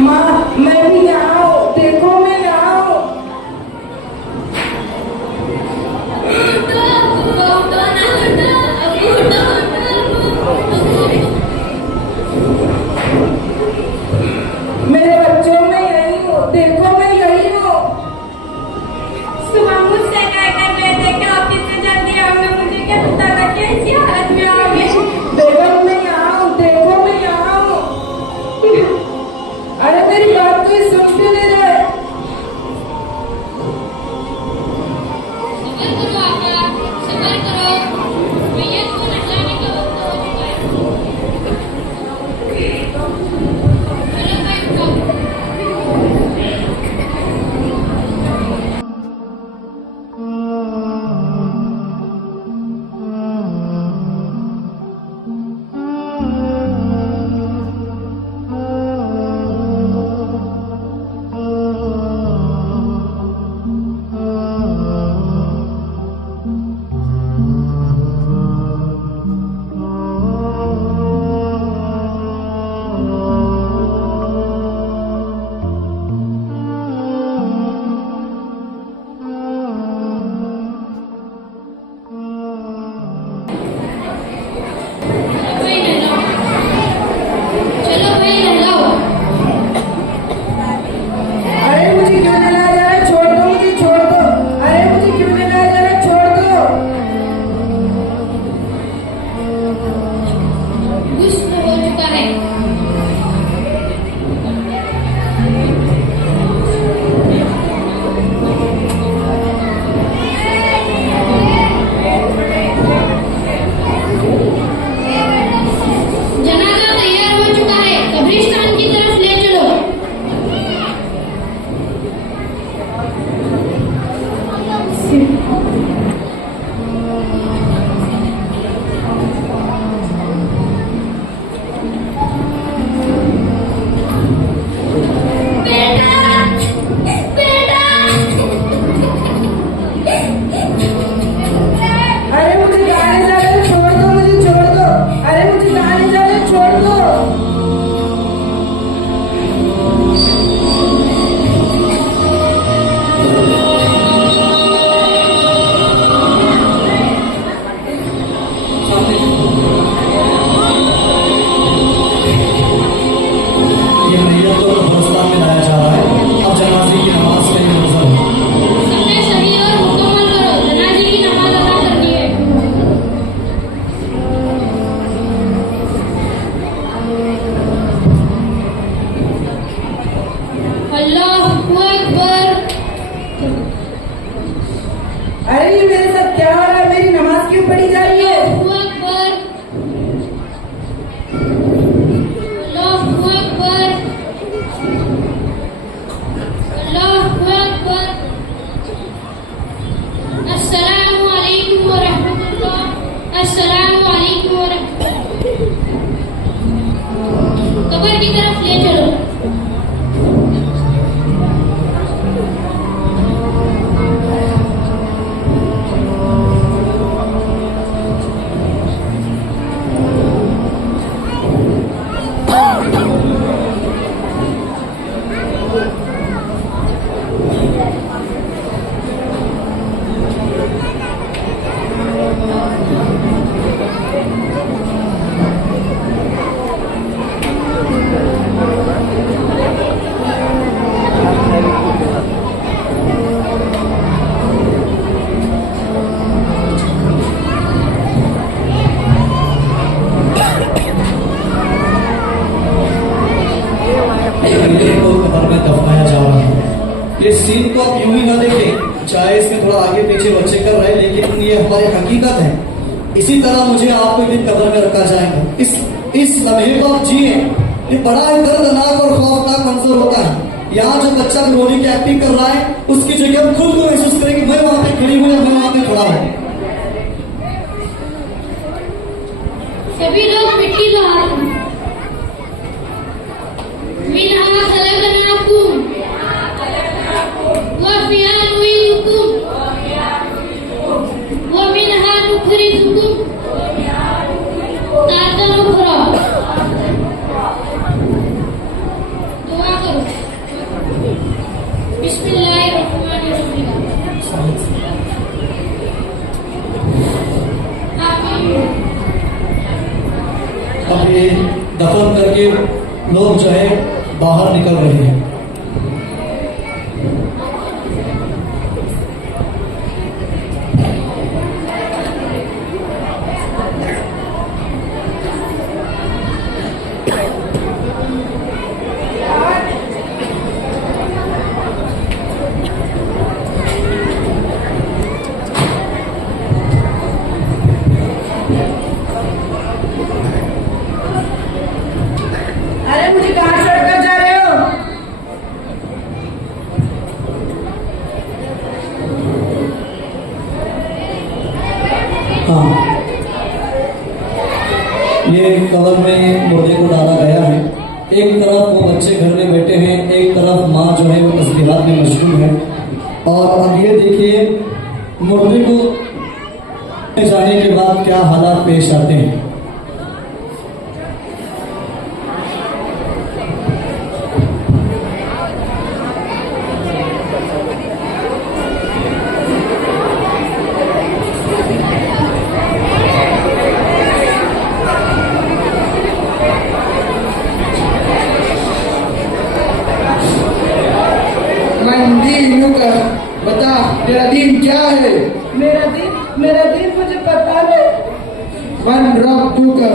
माँ मैं भी यहाँ हूँ, देखो मैं यहाँ हूँ। मेरे बच्चों में यही हूँ, देखो मैं यही हूँ। सुबह मुझसे कहकर गए थे कि आप इतने जल्दी आओगे, मुझे क्या पता था कि ऐसी हालत में आओगे। बेगम मैं यहाँ हूँ, देखो मैं यहाँ हूँ। अरे मेरी बात तो सुन क्यों नहीं रहे? सबर करो आका, सबर करो। मैयत को नहलाने का वक्त हो चुका है। चलो बैठ जाओ। चलो भाई नहलाओ। अरे मुझे क्यों नहीं लाया जा रहा? छोड़ दो मुझे, छोड़ दो। अरे मुझे क्यों नहीं लाया जा रहा? छोड़ दो। गुस्ल हो चुका है। जनाजा तैयार हो चुका है, कब्रिस्तान की तरफ ले चलो। बेटा, बेटा। अरे मुझे गाने जा रहे, छोड़ दो मुझे, छोड़ दो। अरे मुझे गाने जा रहे, छोड़ दो। ये मैयत को कब्रिस्तान में लाया जा रहा है। अब जनाजे की नमाज के लिए मुंतज़िर हो। सबने सही और मुकम्मल करो, जनाजे की नमाज अदा करनी है। अल्लाहु अकबर। अरे ये मेरे साथ क्या हो रहा है? मेरी नमाज क्यों पढ़ी जा रही है? अल्लाहु अकबर। अल्लाहु अकबर। अल्लाहु अकबर। अस्सलामु अलैकुम व रहमतुल्लाह। अस्सलामु अलैकुम व रहमतुल्लाह। कब्र की तरफ ले चलो। मैयत को कब्र में दफनाया जा रहा है। ये सीन को आप यूं ही ना देखें, चाहे इसमें थोड़ा आगे पीछे बच्चे कर रहे हैं, लेकिन ये हमारी हकीकत है। इसी तरह मुझे आपको एक दिन कब्र में रखा जाएगा। इस लम्हे को आप जिए। ये बड़ा दर्दनाक और खौफनाक मंजर होता है। यहाँ जो बच्चा रोने की एक्टिंग कर रहा है, उसकी जगह हम खुद को महसूस करें कि मैं वहां पे खड़ी हूँ या मैं वहां पे खड़ा हूँ। सभी लोग मिट्टी ला मिनहा खलकनाकुम व फिहा नुईदुकुम व मिनहा नुखरिजुकुम तारतन उखरा। दुआ करो। दफन करके लोग जो है बाहर निकल रहे हैं। अरे मुझे कहाँ छोड़कर जा रहे हो? हाँ, ये कवर में मुर्दे को डाला गया है। एक तरफ वो बच्चे घर में बैठे हैं, एक तरफ माँ जो है वो तस्बीहात में मशगूल है। और अब ये देखिए मुर्दे को जाने के बाद क्या हालात पेश आते हैं। बता तेरा दीन क्या है? मेरा दिन मुझे पता नहीं। मन रब तू का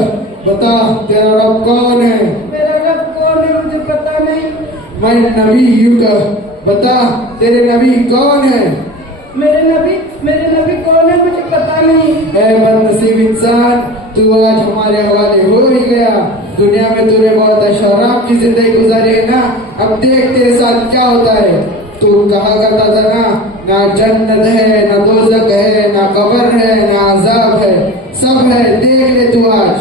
बता तेरा रब कौन है? मेरा रब कौन है मुझे पता नहीं। मन नबी यू का बता तेरे नबी कौन है? मेरे नबी कौन है मुझे पता नहीं। ऐ बदनसीब इंसान, तू आज हमारे हवाले हो ही गया। दुनिया में तूने बहुत ऐशोआराम की जिंदगी गुजारी है ना, अब देख तेरे साथ क्या होता है। तू कहा करता था ना जन्नत है, ना दोज़ख है, ना कब्र है, ना अजाब है, सब है, देख ले तू आज।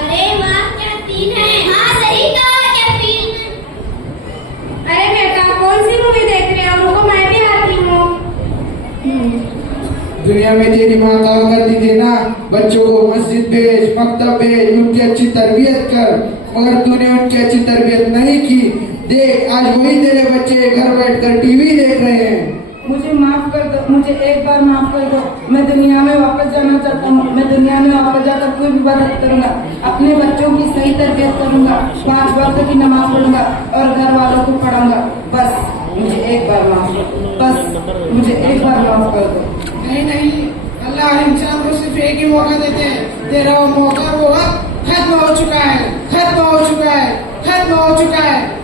अरे वाह क्या सीन है। हाँ सही कहा, क्या सीन। अरे बेटा कौन सी मूवी देख रहे हो? रुको मैं भी आती हूँ। दुनिया में तेरी माँ कहा करती थी ना बच्चों को मस्जिद भेज, मकतब भेज, उनकी अच्छी तरबियत कर, मगर तूने उनकी अच्छी तरबियत नहीं की। देख आज वही तेरे बच्चे घर बैठकर टीवी देख रहे हैं। मुझे माफ कर दो, मुझे एक बार माफ कर दो। मैं दुनिया में वापस जाना चाहता हूँ। मैं दुनिया में वापस जाकर कोई भी इबादत करूंगा, अपने बच्चों की सही तरबियत करूंगा, 5 वक्त की नमाज पढ़ूंगा और घर वालों को पढ़ाऊंगा। बस मुझे एक बार माफ कर दो, बस मुझे एक बार माफ कर दो। नहीं, अल्लाह इंसान को सिर्फ एक ही मौका देते हैं। तेरा वो मौका वो खत्म हो चुका है, खत्म हो चुका है, खत्म हो चुका है।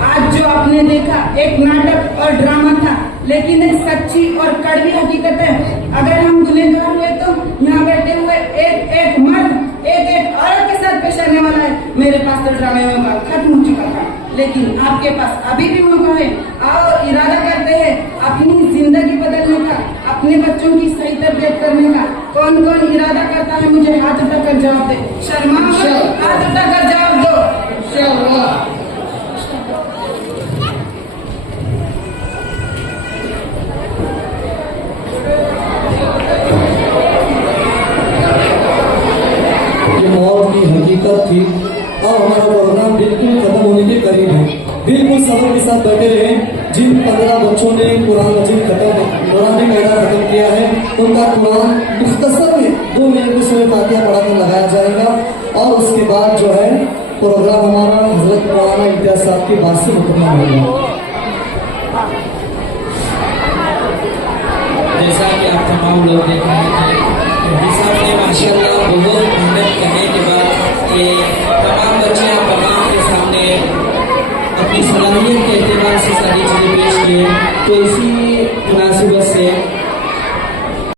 आज जो आपने देखा एक नाटक और ड्रामा था, लेकिन एक सच्ची और कड़वी हकीकत है। अगर हम गुनहगार हुए तो यहाँ बैठे हुए एक एक मर्द एक एक औरत के साथ पेश आने वाला है। मेरे पास तो ड्रामे में मौका खत्म हो चुका था, लेकिन आपके पास अभी भी मौका है। और इरादा करते हैं अपनी जिंदगी बदलने का, अपने बच्चों की सही तरबियत करने का। कौन कौन इरादा करता है मुझे हाथ उठाकर जवाब दे। शर्मा मत, हाथ उठाकर जवाब दो। मौत की हकीकत थी और हमारा प्रोग्राम बिल्कुल खत्म होने के करीब है। बिल्कुल सबर के साथ बैठे रहे। जिन 15 बच्चों ने कुरान मजीद कुरानी कायदा खत्म किया है, उनका कुरान मुख्तसर में 2 मिनट में सूरह फातिहा पढ़ाकर लगाया जाएगा और उसके बाद जो है प्रोग्राम हमारा हजरत मौलाना इम्तियाज साहब की बात से मुकम्मल होगा। जैसा कि आप तमाम लोग देख रहे हैं, साहब ने माशाल्लाह बहुत मेहनत करने के बाद ये तमाम बच्चे तमाम के सामने अपनी सलाहियत के एतबार से सारी चीजें पेश किए। तो इसी